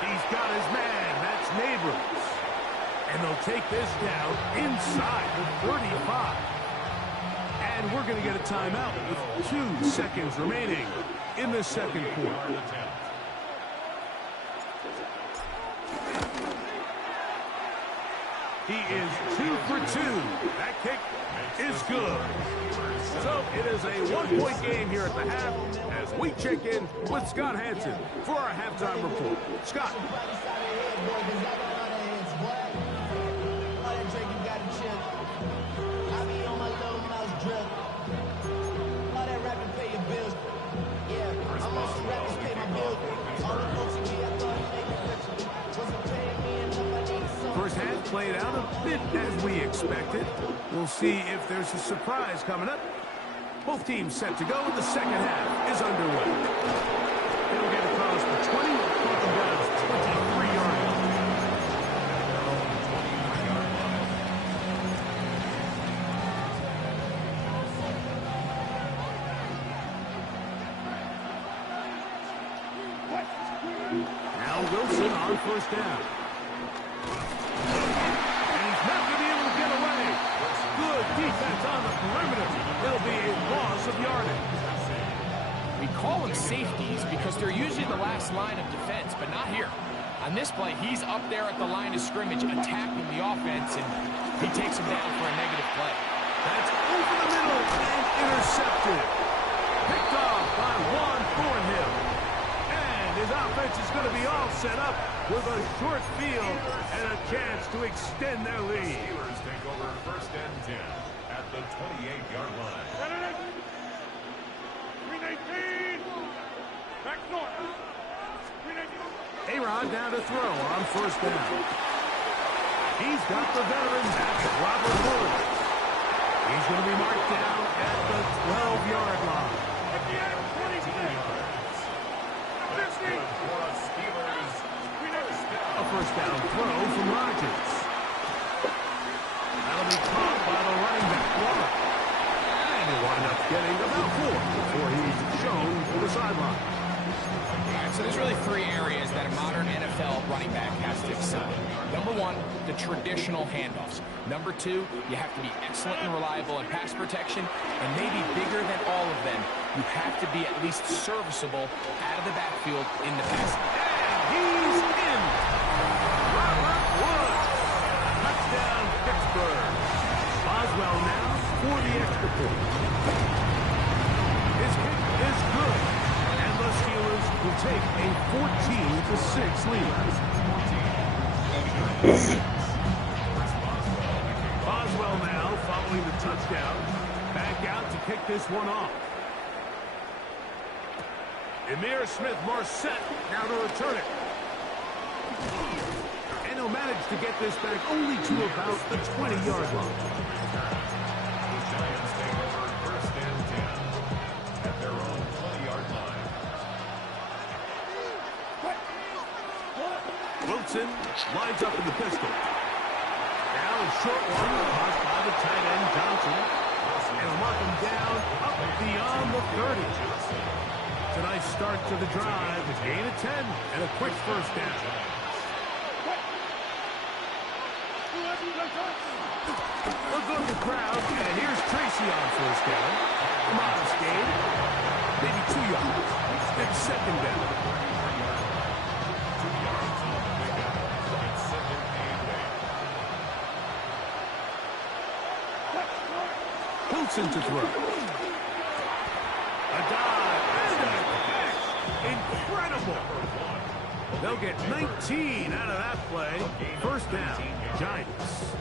He's got his man. That's Neighbors. And they'll take this down inside the 35. And we're going to get a timeout with 2 seconds remaining in the second quarter. He is 2 for 2. That kick is good. So it is a 1-point game here at the half as we check in with Scott Hansen for our halftime report. Scott. First half played out a bit as we expected. We'll see if there's a surprise coming up. Both teams set to go, and the second half is underway. It'll get across the 20, taking down 23-yard line. Now Wilson on first down. Defense on the perimeter. There'll be a loss of yardage. We call them safeties because they're usually the last line of defense, but not here. On this play, he's up there at the line of scrimmage attacking the offense, and he takes him down for a negative play. That's over the middle and intercepted. Picked off by Juan Thornhill. And his offense is going to be all set up with a short field and a chance to extend their lead. Steelers take over first and 10 at the 28-yard line. A-Rod down to throw on first down. He's got the veteran. That's Robert Woods. He's going to be marked down at the 12-yard line. A first down throw from Rodgers. That'll be caught by the running back, Warren. And he'll wind up getting about 4 before he's shown to the sideline. All right, so there's really 3 areas that a modern NFL running back has to excel in. Number 1, the traditional handoffs. Number 2, you have to be excellent and reliable in pass protection. And maybe bigger than all of them, you have to be at least serviceable out of the backfield in the passing. And he's in. Robert Woods. Touchdown, Pittsburgh. Boswell now for the extra point. His kick is good. And the Steelers will take a 14-6 lead. Boswell now following the touchdown. Back out to kick this one off. Emir Smith-Marset now to return it. And he'll manage to get this back only to about the 20-yard line. The Giants take over first and 10 at their own 20-yard line. Wilson lines up in the pistol. Now a short one, tossed by the tight end Johnson. And he'll mark him down up beyond the 30. It's a nice start to the drive. A gain of 10 and a quick first down. Look at the crowd, and here's Tracy on first down. A modest gain, maybe 2 yards. It's second down. Wilson to throw. A dive and a catch. Incredible. They'll get 19 out of that play. First down, Giants.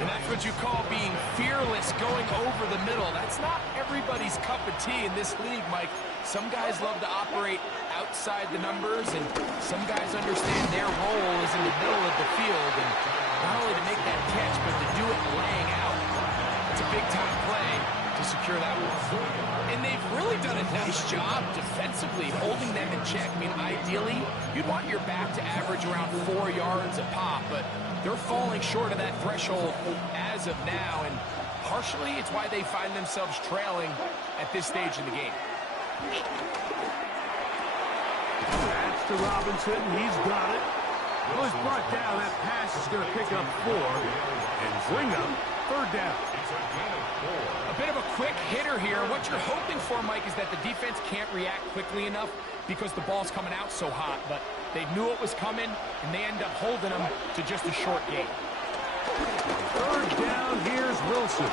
And that's what you call being fearless, going over the middle. That's not everybody's cup of tea in this league, Mike. Some guys love to operate outside the numbers, and some guys understand their role is in the middle of the field. And not only to make that catch, but to do it laying out. It's a big-time play to to secure that one. And they've really done a nice job defensively holding them in check. I mean, ideally, you'd want your back to average around 4 yards a pop, but they're falling short of that threshold as of now, and partially it's why they find themselves trailing at this stage in the game. That's to Robinson. He's got it. Well, he's brought down. That pass is going to pick up 4 and bring up third down. A bit of a quick hitter here. What you're hoping for, Mike, is that the defense can't react quickly enough because the ball's coming out so hot. But they knew it was coming, and they end up holding them to just a short gain. Third down, here's Wilson.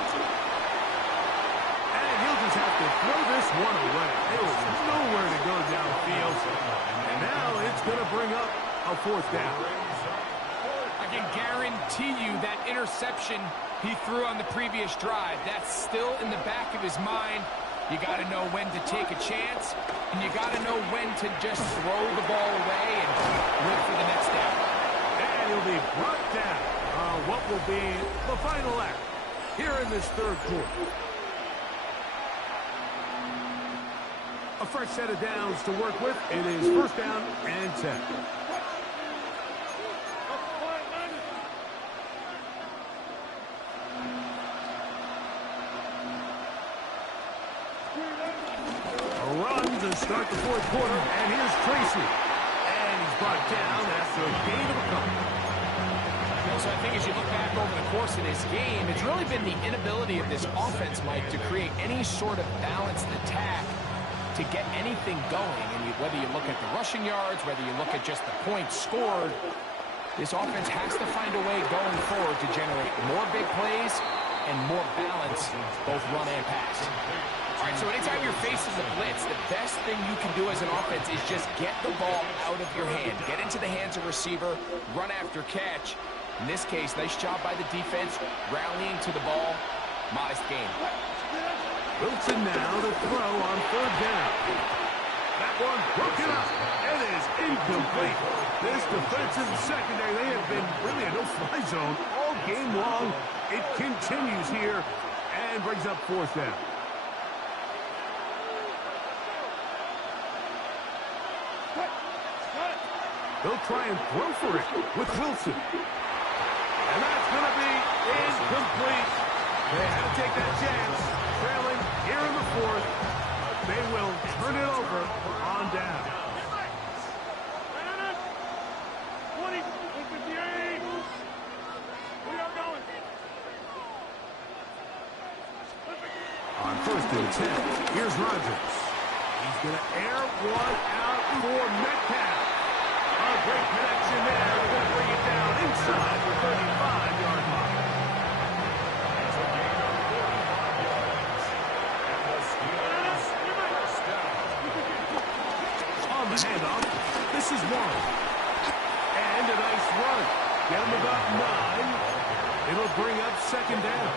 And he'll just have to throw this one away. There was nowhere to go downfield. And now it's going to bring up a fourth down. I can guarantee you that interception he threw on the previous drive, that's still in the back of his mind. You got to know when to take a chance, and you got to know when to just throw the ball away and look for the next down. And he'll be brought down on what will be the final act here in this third quarter. A fresh set of downs to work with. It is first down and 10. A run to start the fourth quarter, and here's Tracy. And he's brought down after a gain of a couple. So I think as you look back over the course of this game, it's really been the inability of this offense, Mike, to create any sort of balanced attack to get anything going. And whether you look at the rushing yards, whether you look at just the points scored, this offense has to find a way going forward to generate more big plays and more balance, both run and pass. All right, so anytime you're facing the blitz, the best thing you can do as an offense is just get the ball out of your hand. Get into the hands of receiver, run after catch. In this case, nice job by the defense, rallying to the ball. Modest gain. Wilson now to throw on third down. That one broken up. It is incomplete. This defensive secondary, they have been really a no-fly zone all game long. It continues here and brings up fourth down. They'll try and throw for it with Wilson. And that's going to be incomplete. They had to take that chance. Trailing here in the fourth. They will turn it over on down. 20, 58. We are going. On first and 10, here's Rodgers. He's going to air one out for Metcalf. A great connection there. They're going to bring it down inside the 35-yard line. On the handoff, this is one. And a nice run. Get him about 9. It'll bring up second down.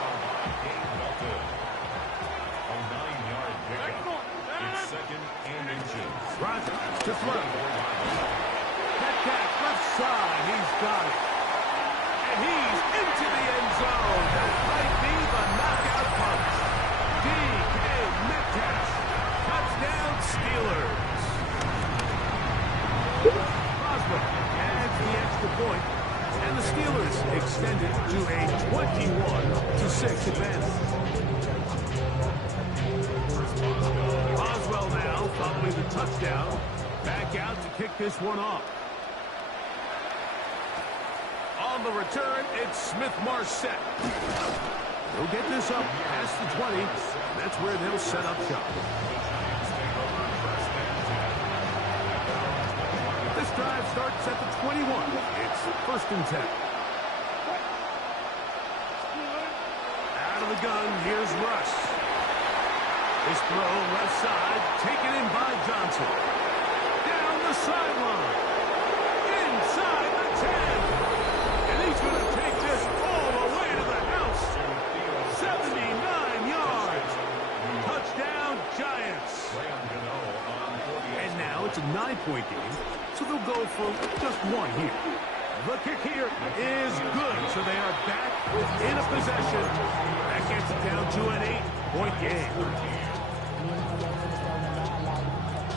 A 9-yard pickup. It's second and inches. Rodgers to throw. Metcalf left side. He's got it. And he's into the end zone. That might be the knockout punch. D.K. Metcalf. Touchdown Steelers. Boswell adds the extra point. And the Steelers extend it to a 21-6 advantage. Boswell now following the touchdown. Back out to kick this one off. On the return, it's Smith-Marset. They'll get this up past the 20. That's where they'll set up shop. This drive starts at the 21. It's first and 10. Out of the gun, here's Russ. This throw left side, taken in by Johnson. Down the sideline. Inside the 10. And he's going to take this all the way to the house. 79 yards. Touchdown, Giants. And now it's a 9-point game, so they'll go for just one here. The kick here is good, so they are back within a possession. That gets it down to an 8. Point game.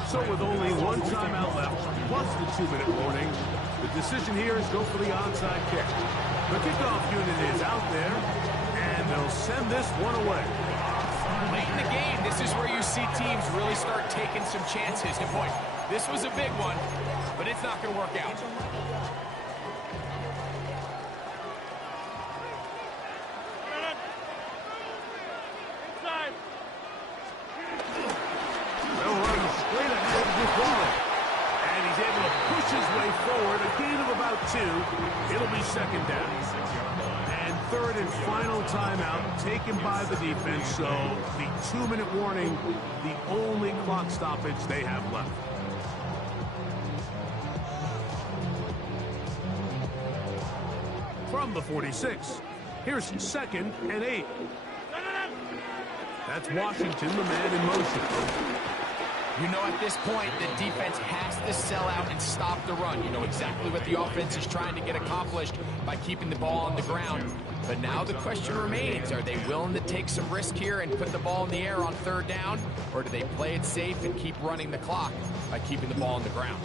So with only one timeout left, plus the 2-minute warning, the decision here is go for the onside kick. The kickoff unit is out there, and they'll send this one away. Late in the game, this is where you see teams really start taking some chances. And boy, this was a big one, but it's not going to work out. They'll run straight ahead with one. And he's able to push his way forward, a gain of about 2. It'll be second down. And third and final timeout taken by the defense, so the 2-minute warning, the only clock stoppage they have left. From the 46, here's 2nd and 8. That's Washington, the man in motion. You know, at this point, the defense has to sell out and stop the run. You know exactly what the offense is trying to get accomplished by keeping the ball on the ground. But now the question remains, are they willing to take some risk here and put the ball in the air on 3rd down? Or do they play it safe and keep running the clock by keeping the ball on the ground?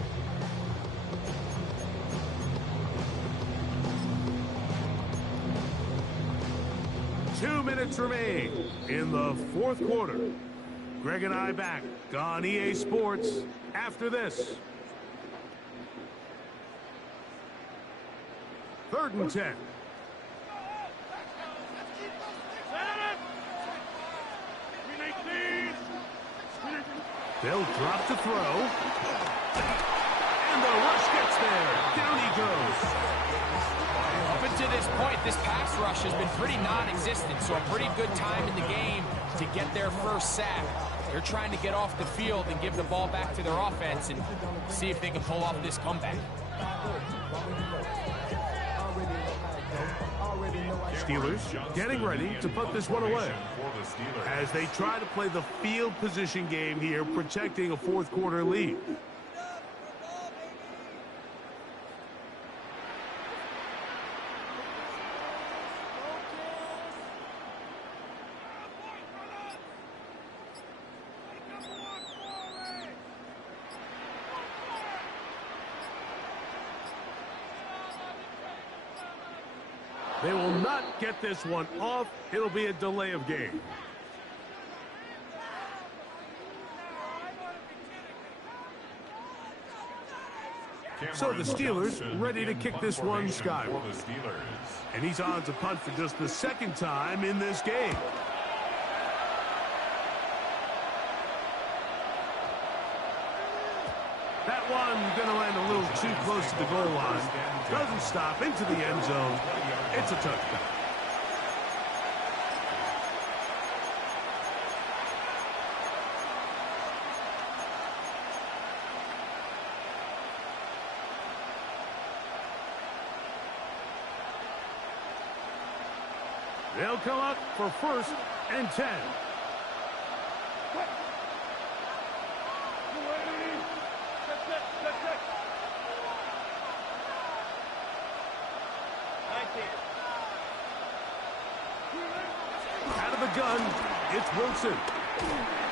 Two minutes remain in the 4th quarter. Greg and I back on EA Sports after this. 3rd and 10. They'll drop to throw. And the rush gets there. Down he goes. Up until this point, this pass rush has been pretty non-existent, so a pretty good time in the game to get their first sack. They're trying to get off the field and give the ball back to their offense and see if they can pull off this comeback. Steelers getting ready to put this one away as they try to play the field position game here, protecting a 4th quarter lead. They will not get this one off. It'll be a delay of game. So the Steelers ready to kick this one skyward. And he's on to punt for just the 2nd time in this game. That one going to land a little too close to the goal line. Doesn't stop into the end zone. It's a touchdown. They'll come up for 1st and 10. Out of the gun, it's Wilson.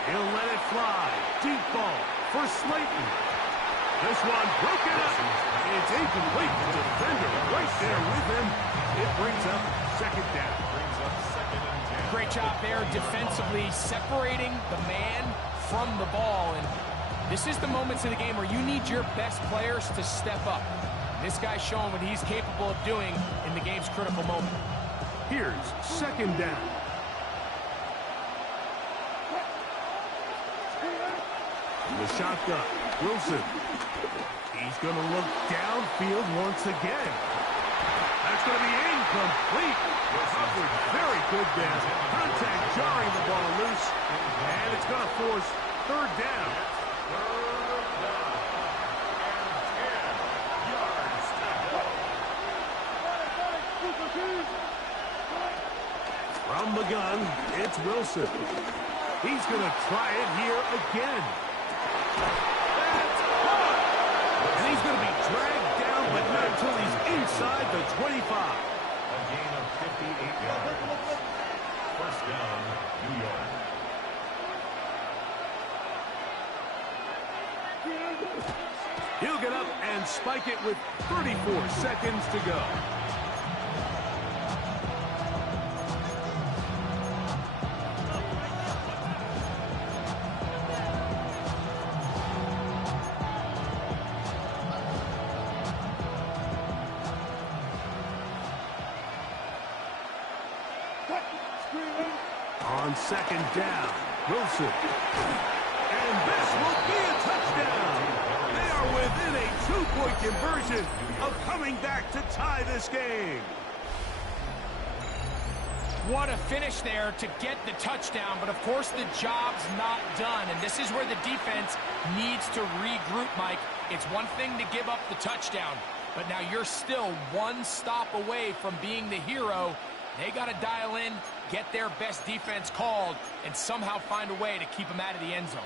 He'll let it fly. Deep ball for Slayton. This one broken up. It's incomplete. The defender right there with him. It brings up 2nd down. Great job there defensively, separating the man from the ball. And this is the moments of the game where you need your best players to step up. This guy's showing what he's capable of doing in the game's critical moment. Here's 2nd down. The shotgun. Wilson. He's going to look downfield once again. That's going to be incomplete. Coverage very good there. Contact jarring the ball loose. And it's going to force 3rd down. From the gun, it's Wilson. He's going to try it here again. That's caught! And he's going to be dragged down, but not until he's inside the 25. A gain of 58 yards. First down, New York. He'll get up and spike it with 34 seconds to go. On second down, Wilson. And this will be a touchdown. They are within a 2-point conversion of coming back to tie this game. What a finish there to get the touchdown, but of course the job's not done, and this is where the defense needs to regroup, Mike. It's one thing to give up the touchdown, but now you're still one stop away from being the hero. They got to dial in, get their best defense called, and somehow find a way to keep them out of the end zone.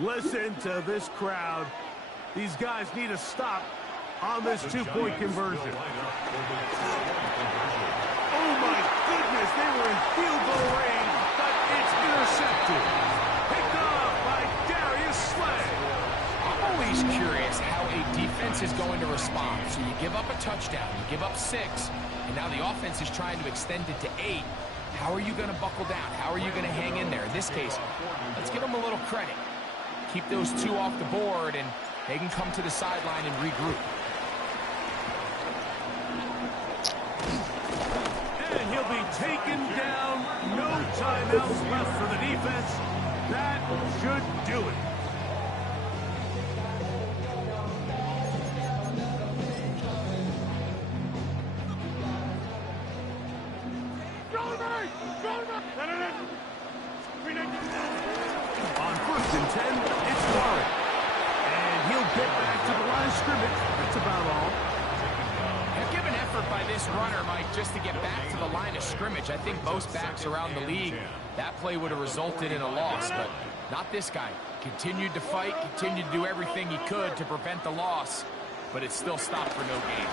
Listen to this crowd. These guys need to stop on this 2-point conversion. Oh my goodness, they were in field goal range, but it's intercepted. Picked off by Darius Slay. I'm always curious how a defense is going to respond. So you give up a touchdown, you give up 6, and now the offense is trying to extend it to 8. How are you going to buckle down? How are you going to hang in there? In this case, let's give them a little credit. Keep those 2 off the board, and they can come to the sideline and regroup. And he'll be taken down. No timeouts left for the defense. That should do it. On 1st and 10, it's Warren. And he'll get back to the line of scrimmage. That's about all. A given effort by this runner, Mike, just to get back to the line of scrimmage. I think most backs around the league, that play would have resulted in a loss, but not this guy. Continued to fight, continued to do everything he could to prevent the loss, but it still stopped for no gain.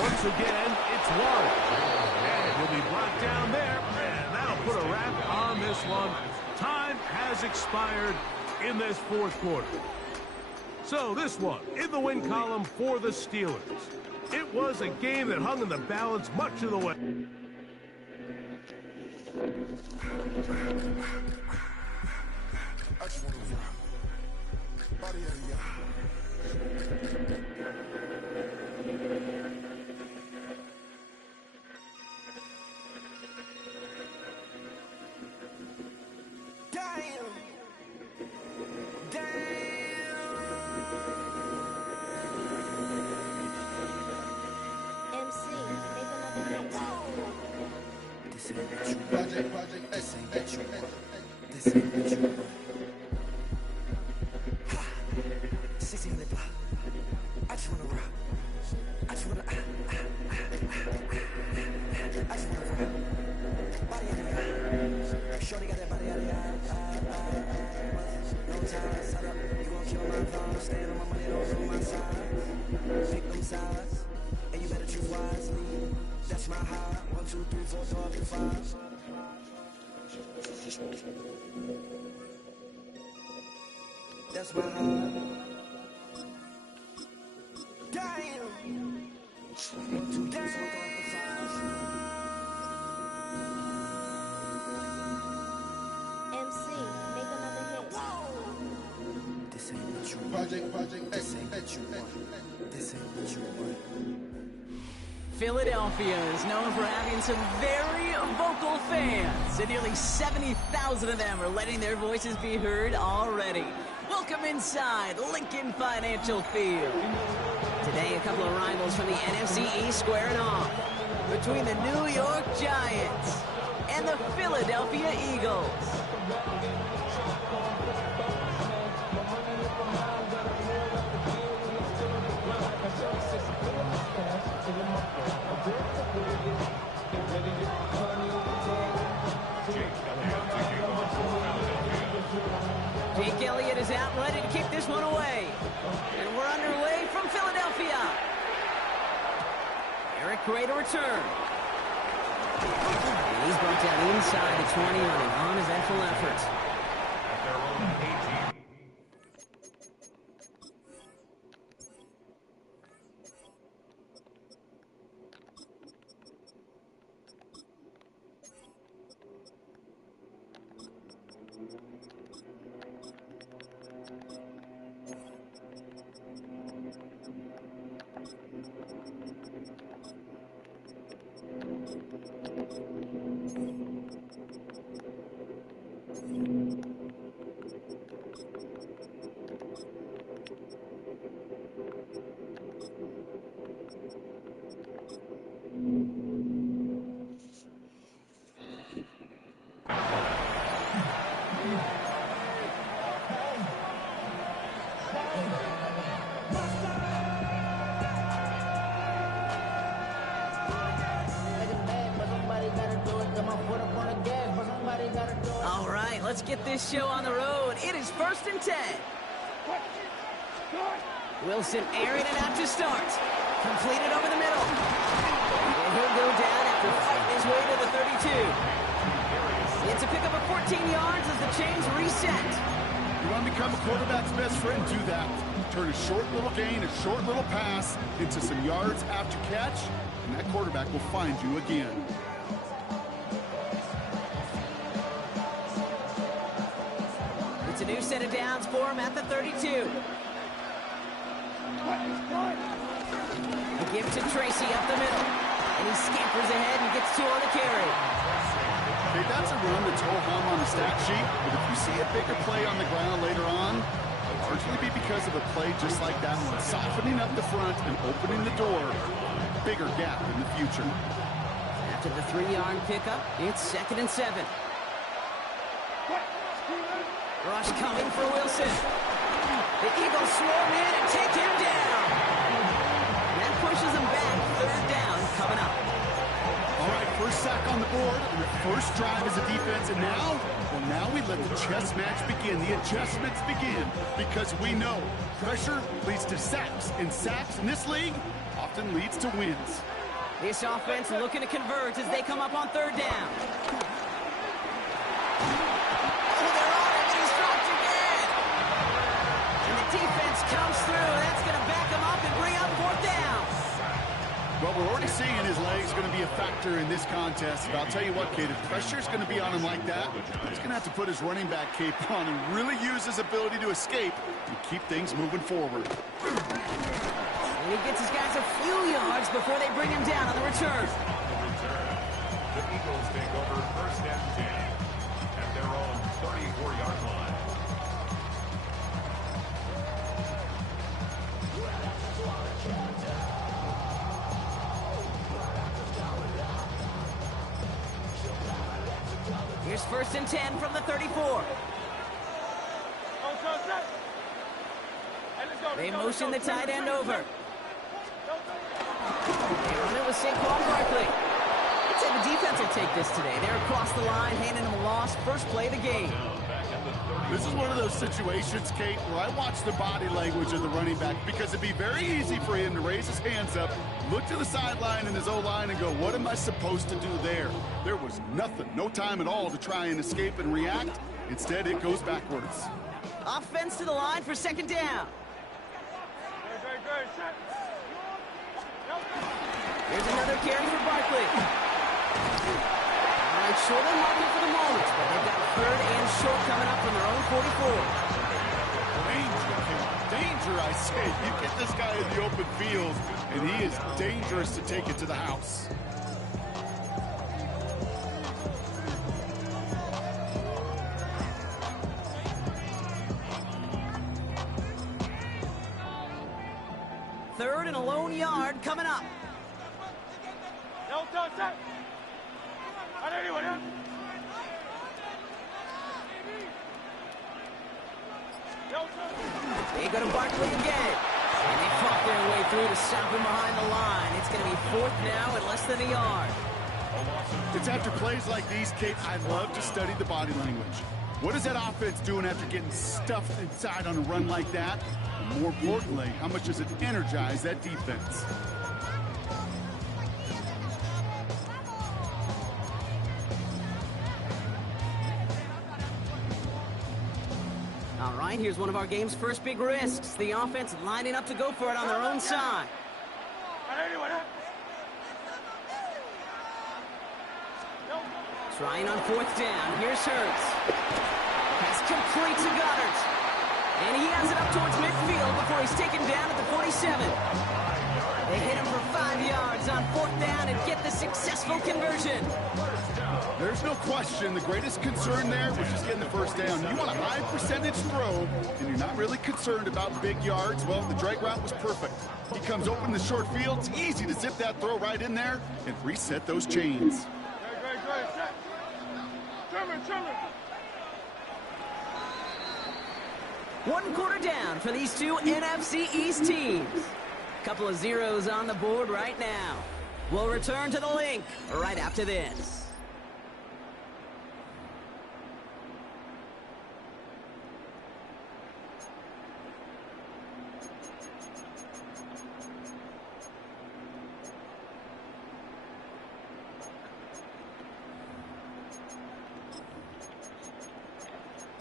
Once again, it's Warren. And he'll be brought down there, and that'll put a wrap on this one. Time has expired in this 4th quarter. So this one, in the win column for the Steelers. It was a game that hung in the balance much of the way. That's my heart. Damn. 1, 2, 3, 4, 5. MC, make another hit. This ain't what you want. This ain't what you want. This ain't what you want. Philadelphia is known for having some very vocal fans, and nearly 70,000 of them are letting their voices be heard already. Welcome inside Lincoln Financial Field. Today, a couple of rivals from the NFC East squaring off between the New York Giants and the Philadelphia Eagles. Jake Elliott taking off for Philadelphia. create a return. And he's brought down inside the 20 on an uneventful effort. At their own 18. All right, let's get this show on the road. It is 1st and 10. Wilson airing it out to start. Completed over the middle. And he'll go down after fighting his way to the 32. It's a pickup of 14 yards as the chains reset. You want to become a quarterback's best friend, do that. Turn a short little gain, a short little pass into some yards after catch, and that quarterback will find you again. It's a new set of downs for him at the 32. A give to Tracy up the middle. And he scampers ahead and gets 2 on the carry. Okay, that's a run that's ho-hum on the stat sheet, but if you see a bigger play on the ground later on, it'll largely be because of a play just like that one, softening up the front and opening the door. Bigger gap in the future. After the 3-yard pickup, it's 2nd and 7. Rush coming for Wilson. The Eagles swarm in and take him down. And that pushes him back. 3rd down coming up. All right, first sack on the board, and the first drive as a defense, and now, well, now we let the chess match begin, the adjustments begin, because we know pressure leads to sacks, and sacks in this league often leads to wins. This offense looking to convert as they come up on 3rd down. Defense comes through. That's going to back him up and bring up 4th down. Well, we're already seeing his legs going to be a factor in this contest. But I'll tell you what, Kate, if pressure's going to be on him like that, he's going to have to put his running back cape on and really use his ability to escape and keep things moving forward. And he gets his guys a few yards before they bring him down on the return. The Eagles take over 1st and 10 at their own 34-yard line. Here's 1st and 10 from the 34. They motion the tight end over. They run it with Saquon Barkley. I'd say the defense will take this today. They're across the line, handing him a loss. First play of the game. This is one of those situations, Kate, where I watch the body language of the running back because it'd be very easy for him to raise his hands up, look to the sideline in his O-line and go, what am I supposed to do there? There was nothing, no time at all to try and escape and react. Instead, it goes backwards. Offense to the line for 2nd down. Here's another carry for Barkley. All right, short on market for the moment, but they've got 3rd and short coming up from their own 44. Danger, I say. You get this guy in the open field, and he is dangerous to take it to the house. Third and a lone yard coming up. They go to Barkley again. And they fought their way through to stop him behind the line. It's going to be 4th now at less than a yard. It's after plays like these, Kate, I love to study the body language. What is that offense doing after getting stuffed inside on a run like that? And more importantly, how much does it energize that defense? right, here's one of our game's first big risks. The offense lining up to go for it on their own side. Trying on 4th down. Here's Hurts. Pass complete to Goddard. And he has it up towards midfield before he's taken down at the 47. They hit him for 5 yards on 4th down and get the successful conversion. There's no question the greatest concern there was just getting the first down. You want a high percentage throw, and you're not really concerned about big yards. Well, the drag route was perfect. He comes open in the short field. It's easy to zip that throw right in there and reset those chains. One quarter down for these two NFC East teams. Couple of zeros on the board right now. We'll return to the link right after this.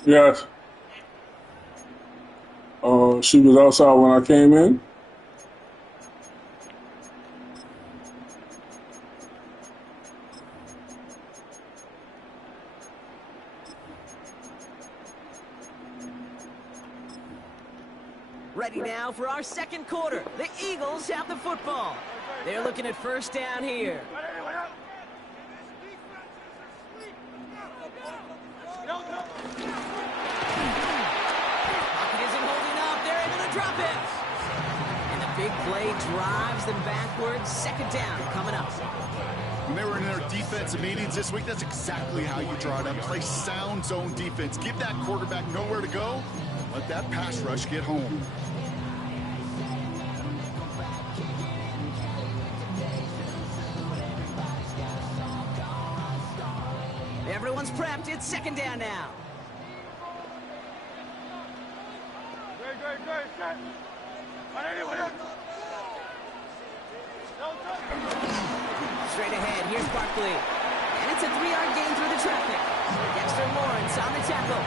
Yes. She was outside when I came in. Ready now for our second quarter. The Eagles have the football. They're looking at first down here. Big play drives them backwards. Second down coming up. When they were in their defensive meetings this week, that's exactly how you draw it up. Play sound zone defense. Give that quarterback nowhere to go. Let that pass rush get home. Everyone's prepped. It's second down now. Straight ahead, here's Barkley. And it's a 3-yard gain through the traffic. Dexter Lawrence on the tackle.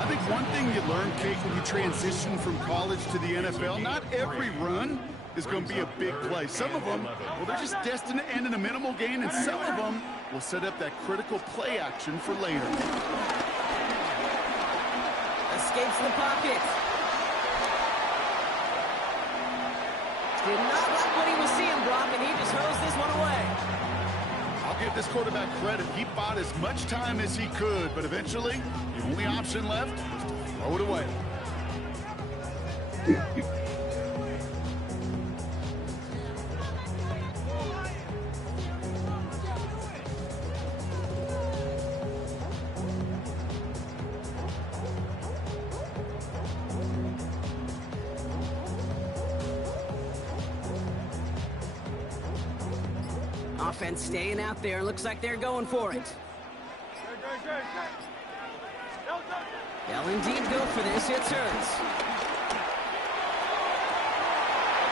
I think one thing you learn, Kate, when you transition from college to the NFL, not every run is going to be a big play. Some of them, well, they're just destined to end in a minimal gain, and some of them will set up that critical play action for later. Escapes the pocket. Did not like what he was seeing, Brock, and he just hosed this one away. I'll give this quarterback credit. He bought as much time as he could, but eventually, the only option left was to throw it away. Offense staying out there. Looks like they're going for it. They'll indeed go for this. It's Hurts.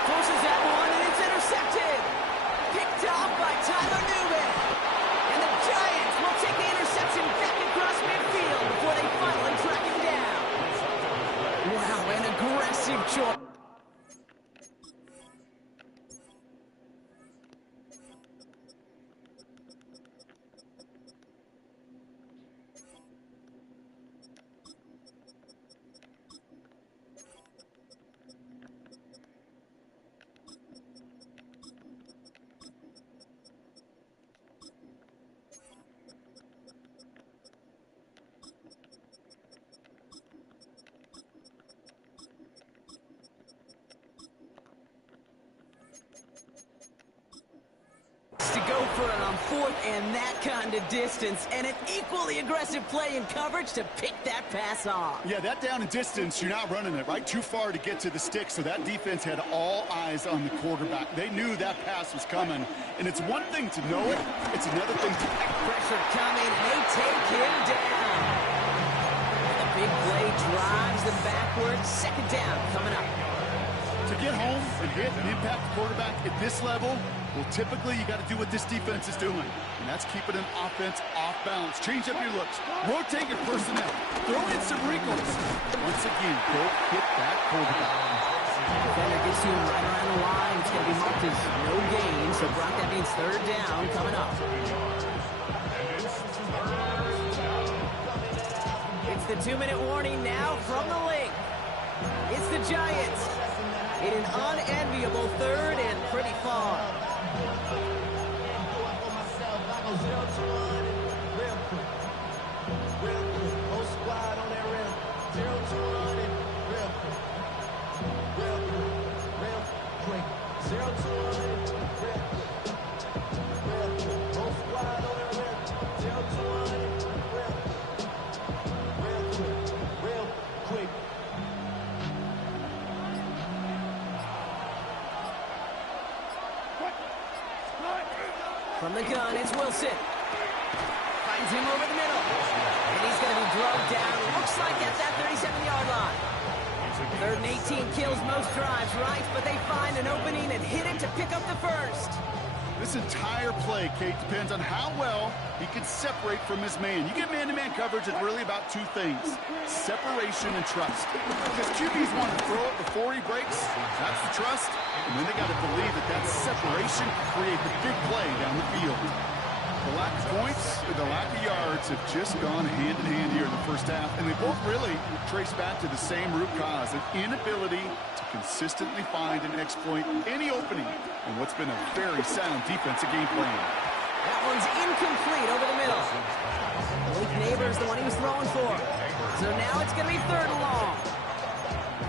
Forces that one, and it's intercepted. Picked off by Tyler Newman. And the Giants will take the interception back across midfield before they finally track him down. Wow, an aggressive choice. To go for it on 4th and that kind of distance, and an equally aggressive play in coverage to pick that pass off. Yeah, that down and distance, you're not running it, right? Too far to get to the stick, so that defense had all eyes on the quarterback. They knew that pass was coming, and it's one thing to know it, it's another thing to... Pressure coming, and they take him down. The big play drives them backwards. Second down coming up. To get home and hit and impact the quarterback at this level, Well, typically, you got to do what this defense is doing, and that's keeping an offense off balance. Change up your looks. Rotate your personnel. Throw in some wrinkles. Once again, don't hit that quarterback. Defender gets to him right around the line. It's going to be marked as no gain, so Brock, that means third down coming up. It's the 2-minute warning now from the link. It's the Giants in an unenviable third and pretty far. From the gun, it's Wilson. Finds him over the middle. And he's going to be drugged down. Looks like at that 37-yard line. Third and 18 kills most drives, right? But they find an opening and hit it to pick up the first. This entire play, Kate, depends on how well he can separate from his man. You get man-to-man coverage, it's really about two things: separation and trust. Because QBs want to throw it before he breaks. That's the trust. And then they got to believe that that separation can create the big play down the field. The lack of points and the lack of yards have just gone hand-in-hand here in the first half, and they both really trace back to the same root cause: an inability to consistently find and exploit any opening in what's been a very sound defensive game plan. That one's incomplete over the middle. Malik Neighbors, the one he was throwing for. So now it's going to be third and long.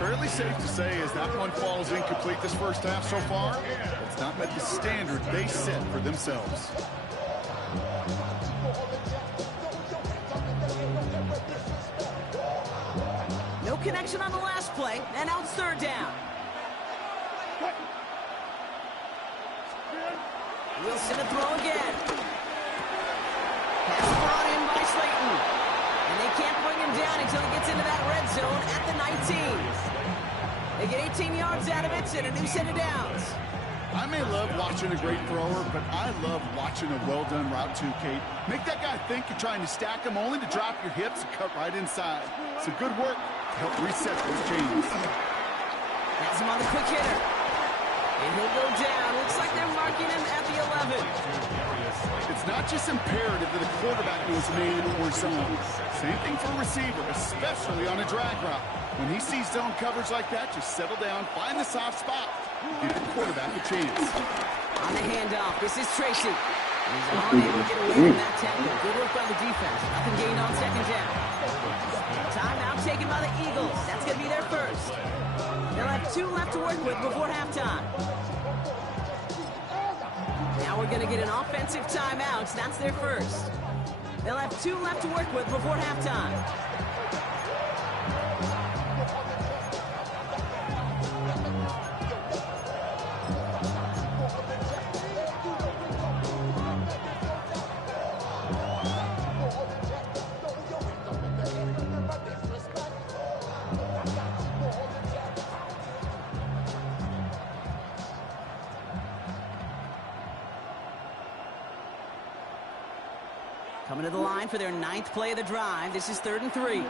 Fairly safe to say, as that one falls incomplete this first half so far, it's not met the standard they set for themselves. No connection on the last play, and now it's third down. Wilson to throw again. Pass brought in by Slayton. And they can't bring him down until he gets into that red zone at the 19. They get 18 yards out of it and a new set of downs. I may love watching a great thrower, but I love watching a well-done route too, Kate. Make that guy think you're trying to stack him only to drop your hips and cut right inside. Some good work to help reset those chains. Has him on the quick hitter. And he'll go down. Looks like they're marking him at the 11. It's not just imperative that a quarterback knows man or zone. Same thing for a receiver, especially on a drag route. When he sees zone coverage like that, just settle down, find the soft spot. Give the quarterback a chance. On the handoff, this is Tracy. He's unable to get away from that tackle. Good work by the defense. Nothing gained on second down. Timeout taken by the Eagles. That's going to be their first. They'll have 2 left to work with before halftime. Now we're going to get an offensive timeout. That's their first. They'll have 2 left to work with before halftime. Coming to the line for their 9th play of the drive. This is 3rd and 3.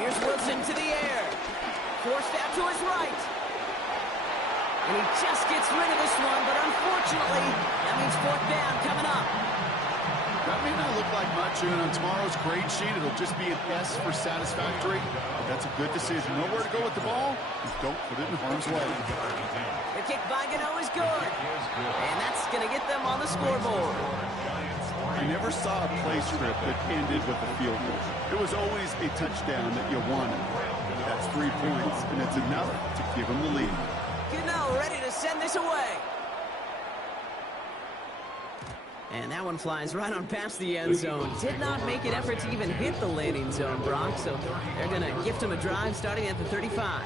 Here's Wilson to the air. Forced out to his right. And he just gets rid of this one, but unfortunately, that means 4th down coming up. That may not look like much, and on tomorrow's grade sheet, it'll just be an S for satisfactory. But that's a good decision. Know where to go with the ball, and don't put it in harm's way. The kick by Gano is good. And that's going to get them on the scoreboard. I never saw a play script that ended with a field goal. It was always a touchdown that you wanted. That's 3 points, and it's enough to give them the lead. Gano ready to send this away. And that one flies right on past the end zone. Did not make an effort to even hit the landing zone, Brock. So they're going to gift him a drive starting at the 35.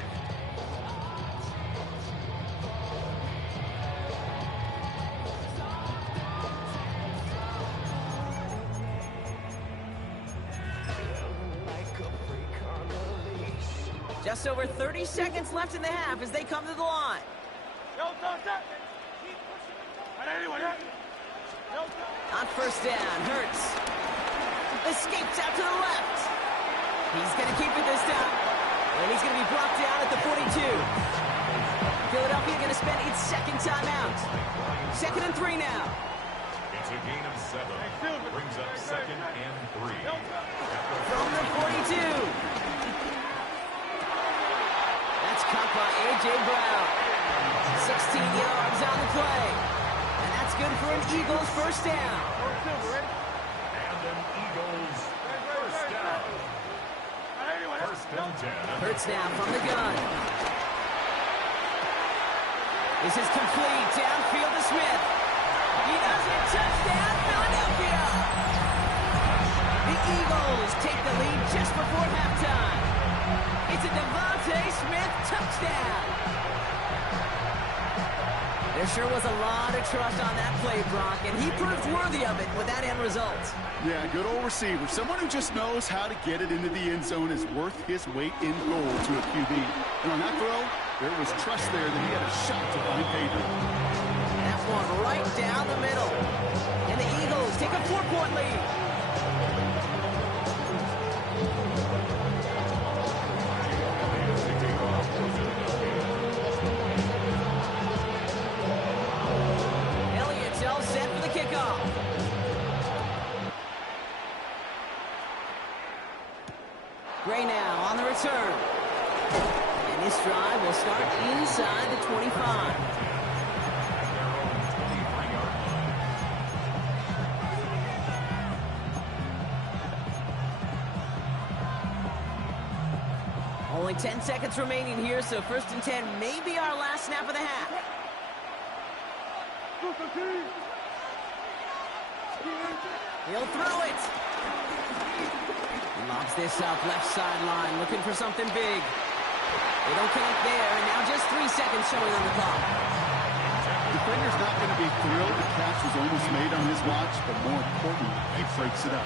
Just over 30 seconds left in the half as they come to the line. On first down, Hurts escapes out to the left. He's going to keep it this time. And he's going to be brought down at the 42. Philadelphia going to spend its second timeout. 2nd and 3 now. It's a gain of 7. Brings up 2nd and 3. From the 42. That's caught by A.J. Brown. 16 yards on the play. And that's good for an Eagles first down. And an Eagles first down. First and 10. Hurts now from the gun. This is complete. Downfield to Smith. He does it. Touchdown, Philadelphia. The Eagles take the lead just before halftime. It's a Devontae Smith touchdown. There sure was a lot of trust on that play, Brock, and he proved worthy of it with that end result. Yeah, good old receiver. Someone who just knows how to get it into the end zone is worth his weight in gold to a QB. And on that throw, there was trust there that he had a shot to find pay dirt. That one right down the middle. And the Eagles take a 4-point lead. Elliott's all set for the kickoff. Gray now on the return. And this drive will start inside the 25. Only 10 seconds remaining here, so 1st and 10 may be our last snap of the half. He'll throw it. He lobs this up left sideline, looking for something big. They don't connect there, and now just 3 seconds showing on the clock. Defender's not going to be thrilled the catch was almost made on his watch, but more important, he breaks it up.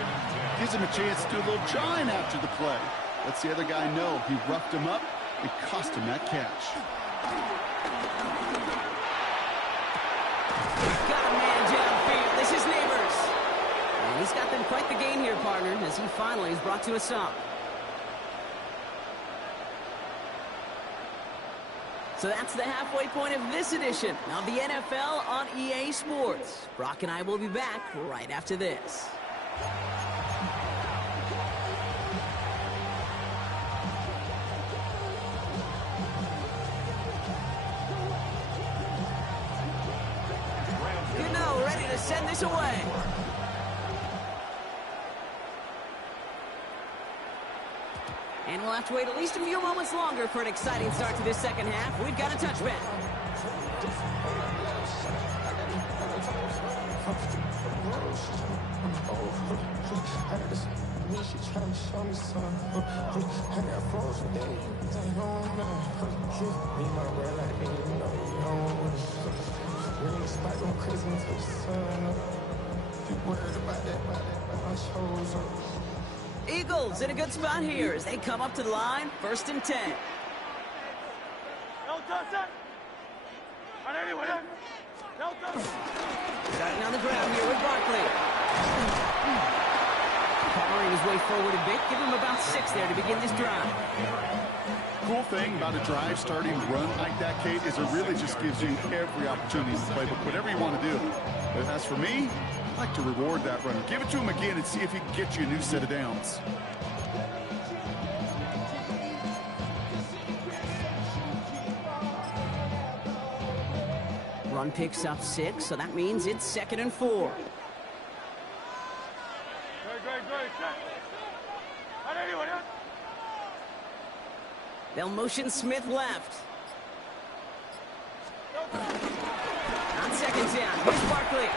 Gives him a chance to do a little jawing after the play. Lets the other guy know he roughed him up and cost him that catch. Got a man downfield. This is Neighbors. And he's got them quite the gain here, partner, as he finally is brought to a stop. So that's the halfway point of this edition of the NFL on EA Sports. Brock and I will be back right after this. Ready to send this away. And we'll have to wait at least a few moments longer for an exciting start to this second half. We've got a touchback. Eagles in a good spot here as they come up to the line, 1st and 10. Starting on the ground here with Barkley. Powering his way forward a bit, give him about 6 there to begin this drive. Cool thing about a drive starting run like that, Kate, is it really just gives you every opportunity to play whatever you want to do. But as for me, I'd like to reward that runner. Give it to him again and see if he can get you a new set of downs. Run picks up 6, so that means it's 2nd and 4. They'll motion Smith left. On 2nd down, here's Barkley.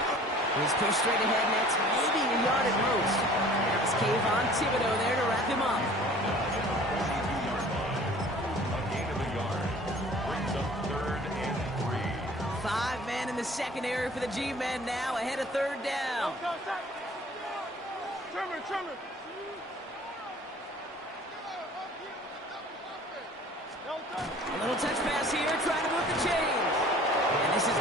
He's pushed straight ahead, and that's maybe a yard at most. It's Kayvon Thibodeau there to wrap him up. A gain of a yard. Brings up 3rd and 3. 5 men in the secondary for the G-men now, ahead of 3rd down. A little touch pass here, trying to move the chains.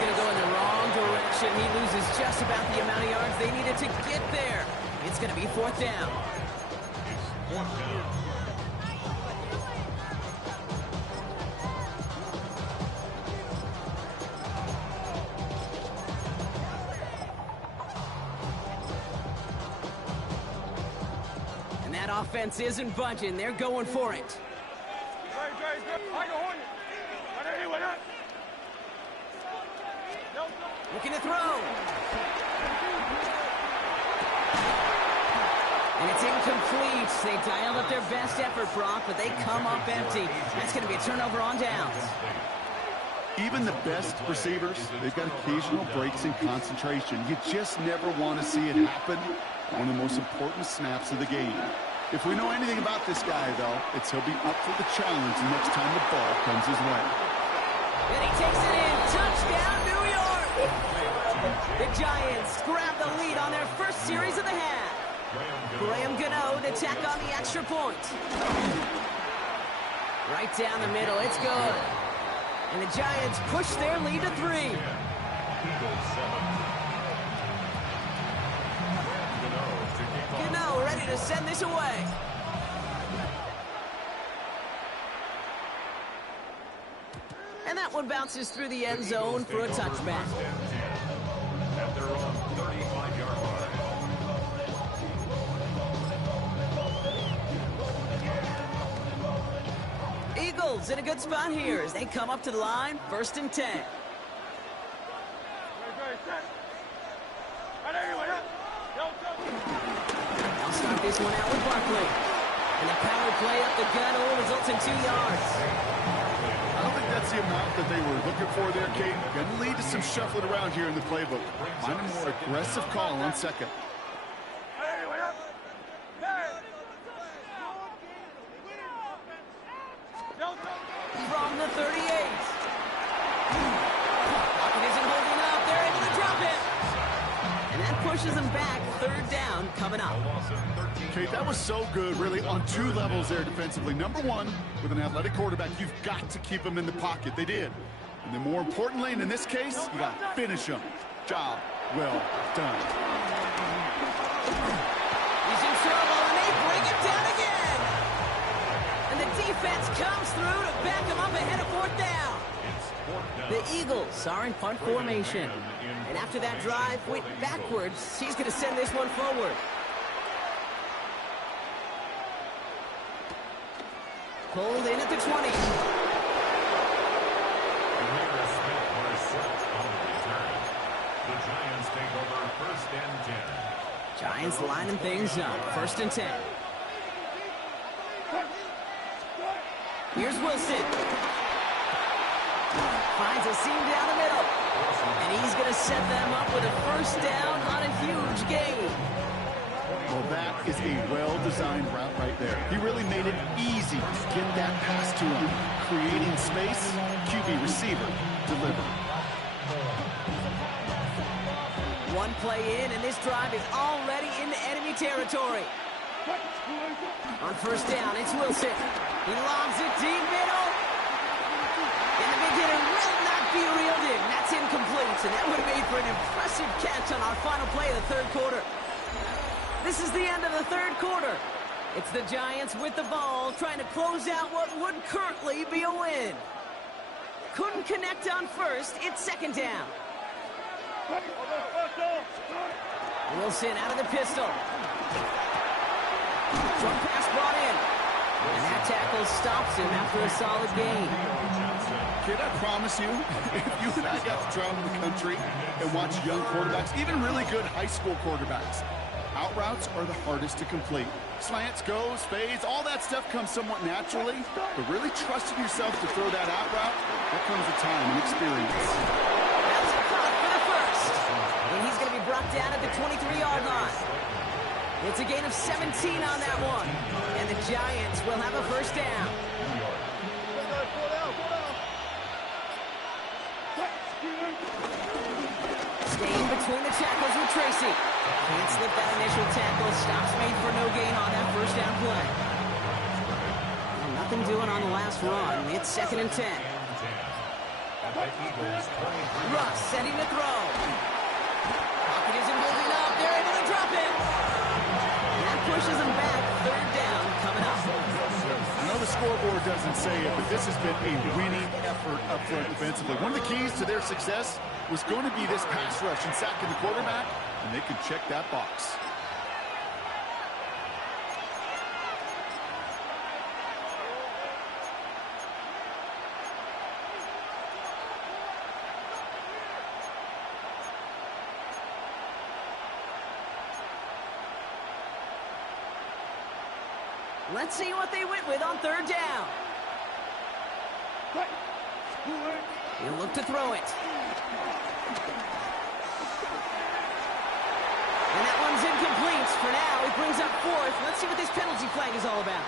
going to go in the wrong direction. He loses just about the amount of yards they needed to get there. It's going to be 4th down. It's 4th down. And that offense isn't budging. They're going for it. Looking to throw. And it's incomplete. They dialed up their best effort, Brock, but they come up empty. That's going to be a turnover on downs. Even the best receivers, they've got occasional breaks in concentration. You just never want to see it happen on the most important snaps of the game. If we know anything about this guy, though, it's he'll be up for the challenge next time the ball comes his way. And he takes it in. Touchdown, New York! The Giants grab the lead on their first series of the half. Graham Gano to tack on the extra point. Right down the middle, it's good. And the Giants push their lead to 3. Gano ready to send this away. And that one bounces through the end zone for a touchback. At their own 35-yard line. Eagles in a good spot here as they come up to the line, 1st and 10. I'll start this one out with Barkley. And the power play up the gut results in 2 yards. I don't think that's the amount that they were looking for there, Kate. Going to lead to some shuffling around here in the playbook. Find a more aggressive call on 2nd. From the 38. Pocket isn't holding up. They're able to drop it. And that pushes them back. 3rd down coming up. Kate, that was so good, really, on 2 levels there defensively. Number 1, with an athletic quarterback, you've got to keep him in the pocket. They did. And then more importantly, and in this case, you got to finish him. Job well done. He's in trouble, and they bring him down again. And the defense comes through to back him up ahead of 4th down. The Eagles are in punt formation. And after that drive went backwards, he's going to send this one forward. Pulled in at the 20. The Giants take over 1st and 10. Giants lining things up. 1st and 10. Here's Wilson. Finds a seam down the middle. And he's going to set them up with a 1st down on a huge gain. Well, that is a well-designed route right there. He really made it easy to get that pass to him. Creating space, QB receiver, deliver. One play in, and this drive is already into enemy territory. On 1st down, it's Wilson. He lobs it deep middle. And the big hitter will not be reeled in. That's incomplete, and that would have made for an impressive catch on our final play of the 3rd quarter. This is the end of the 3rd quarter. It's the Giants with the ball, trying to close out what would currently be a win. Couldn't connect on 1st. It's 2nd down. Wilson out of the pistol. Short pass brought in. And that tackle stops him after a solid gain. Kid, I promise you, if you and I got to travel the country and watch young quarterbacks, even really good high school quarterbacks, out routes are the hardest to complete. Slants, goes, fades, all that stuff comes somewhat naturally, but really trusting yourself to throw that out route, that comes with time and experience. That's a caught for the 1st. And he's going to be brought down at the 23-yard line. It's a gain of 17 on that one. And the Giants will have a 1st down. Staying between the tackles with Tracy. Can't slip that initial tackle. Stops made for no gain on that 1st down play. Well, nothing doing on the last run. It's 2nd and 10. Russ setting to throw. Pocket isn't moving up. They're able to drop it. That pushes them back. Third down coming up. I know the scoreboard doesn't say it, but this has been a winning effort up front defensively. One of the keys to their success was going to be this pass rush and sacking the quarterback, and they could check that box. Let's see what they went with on third down. He'll look to throw it. And that one's incomplete. For now, he brings up fourth. Let's see what this penalty flag is all about.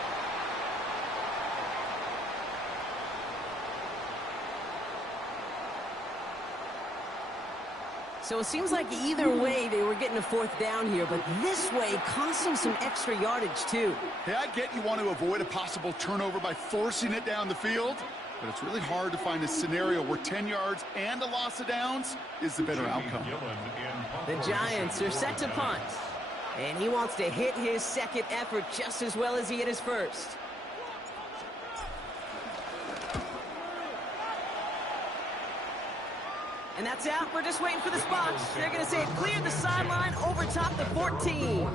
So it seems like either way they were getting a fourth down here, but this way cost them some extra yardage too. Hey, I get you want to avoid a possible turnover by forcing it down the field, but it's really hard to find a scenario where 10 yards and a loss of downs is the better outcome. The Giants are set to punt, and he wants to hit his second effort just as well as he hit his first. And that's out. We're just waiting for the spot. They're going to say it cleared the sideline over top the 14.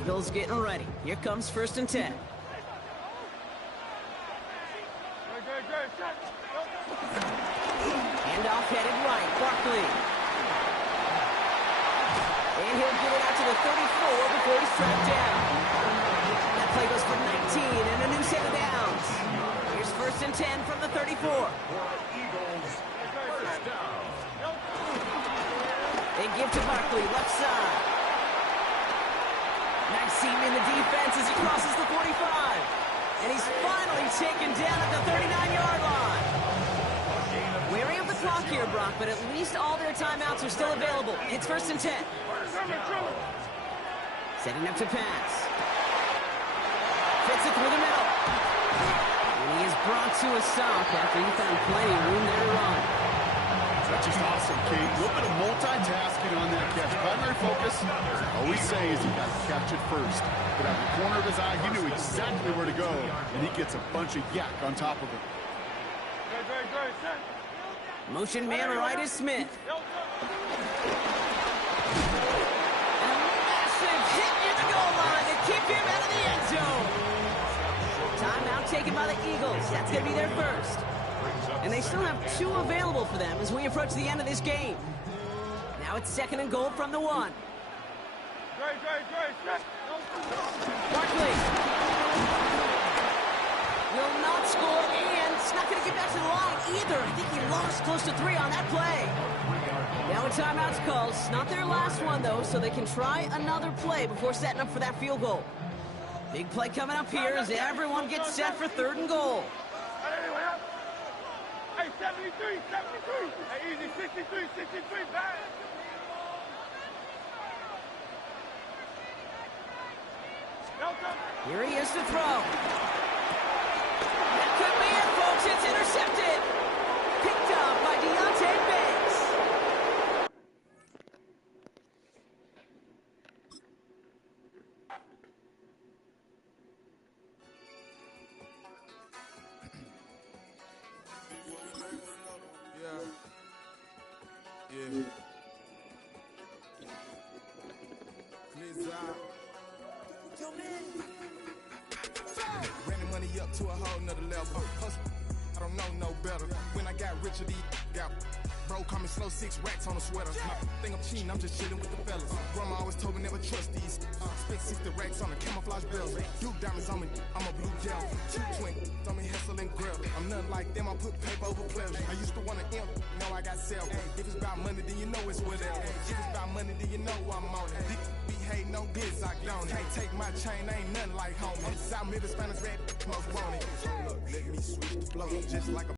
Eagles getting ready. Here comes 1st and 10. Handoff headed right. Barkley. And he'll get it out to the 34 before he's tracked down. That play goes for 19 and a new set of downs. Here's 1st and 10 from the 34. They give to Barkley, left side. Nice seam in the defense as he crosses the 45. And he's finally taken down at the 39-yard line. Weary of the clock here, Brock, but at least all their timeouts are still available. It's 1st and 10. Setting up to pass. Fits it through the middle. And he is brought to a stop after he found plenty of room there to run. That's just awesome, Kate. A little bit of multitasking on that catch. Primary focus, all we say is he got to catch it first. But out the corner of his eye, he knew exactly where to go, and he gets a bunch of yak on top of it. Motion man right is Smith. And a massive hit in the goal line to keep him out of the end zone. Timeout taken by the Eagles. That's going to be their first. And they still have 2 available for them as we approach the end of this game. Now it's 2nd and goal from the 1. Barkley will not score, and it's not going to get back to the line either. I think he lost close to 3 on that play. Now a timeout's called. It's not their last one, though, so they can try another play before setting up for that field goal. Big play coming up here as everyone gets set for 3rd and goal. Hey, 73. Hey, easy, 63, back. Here he is to throw. That could be it, folks. It's intercepted. Picked up by Deontay Banks. Running money up to a whole nother level. Hustle, I don't know no better. When I got richer, these got bro call me slow, 6 racks on a sweater. Think I'm cheating, I'm just chilling with the fellas. Grandma always told me never trust these. Spent 60 racks on a camouflage belt. Blue diamonds on me, I'm a blue gel. 220 on me, hustle and grill. I'm nothing like them, I put paper over pleasure. I used to want to imp, now I got self. If it's about money, then you know it's whatever. If it's about money, then you know I'm on it. Behave no biz, I don't. Can't take my chain, ain't nothing like home. South Middle Spanish red, most want it. Look, let me switch the flow, just like a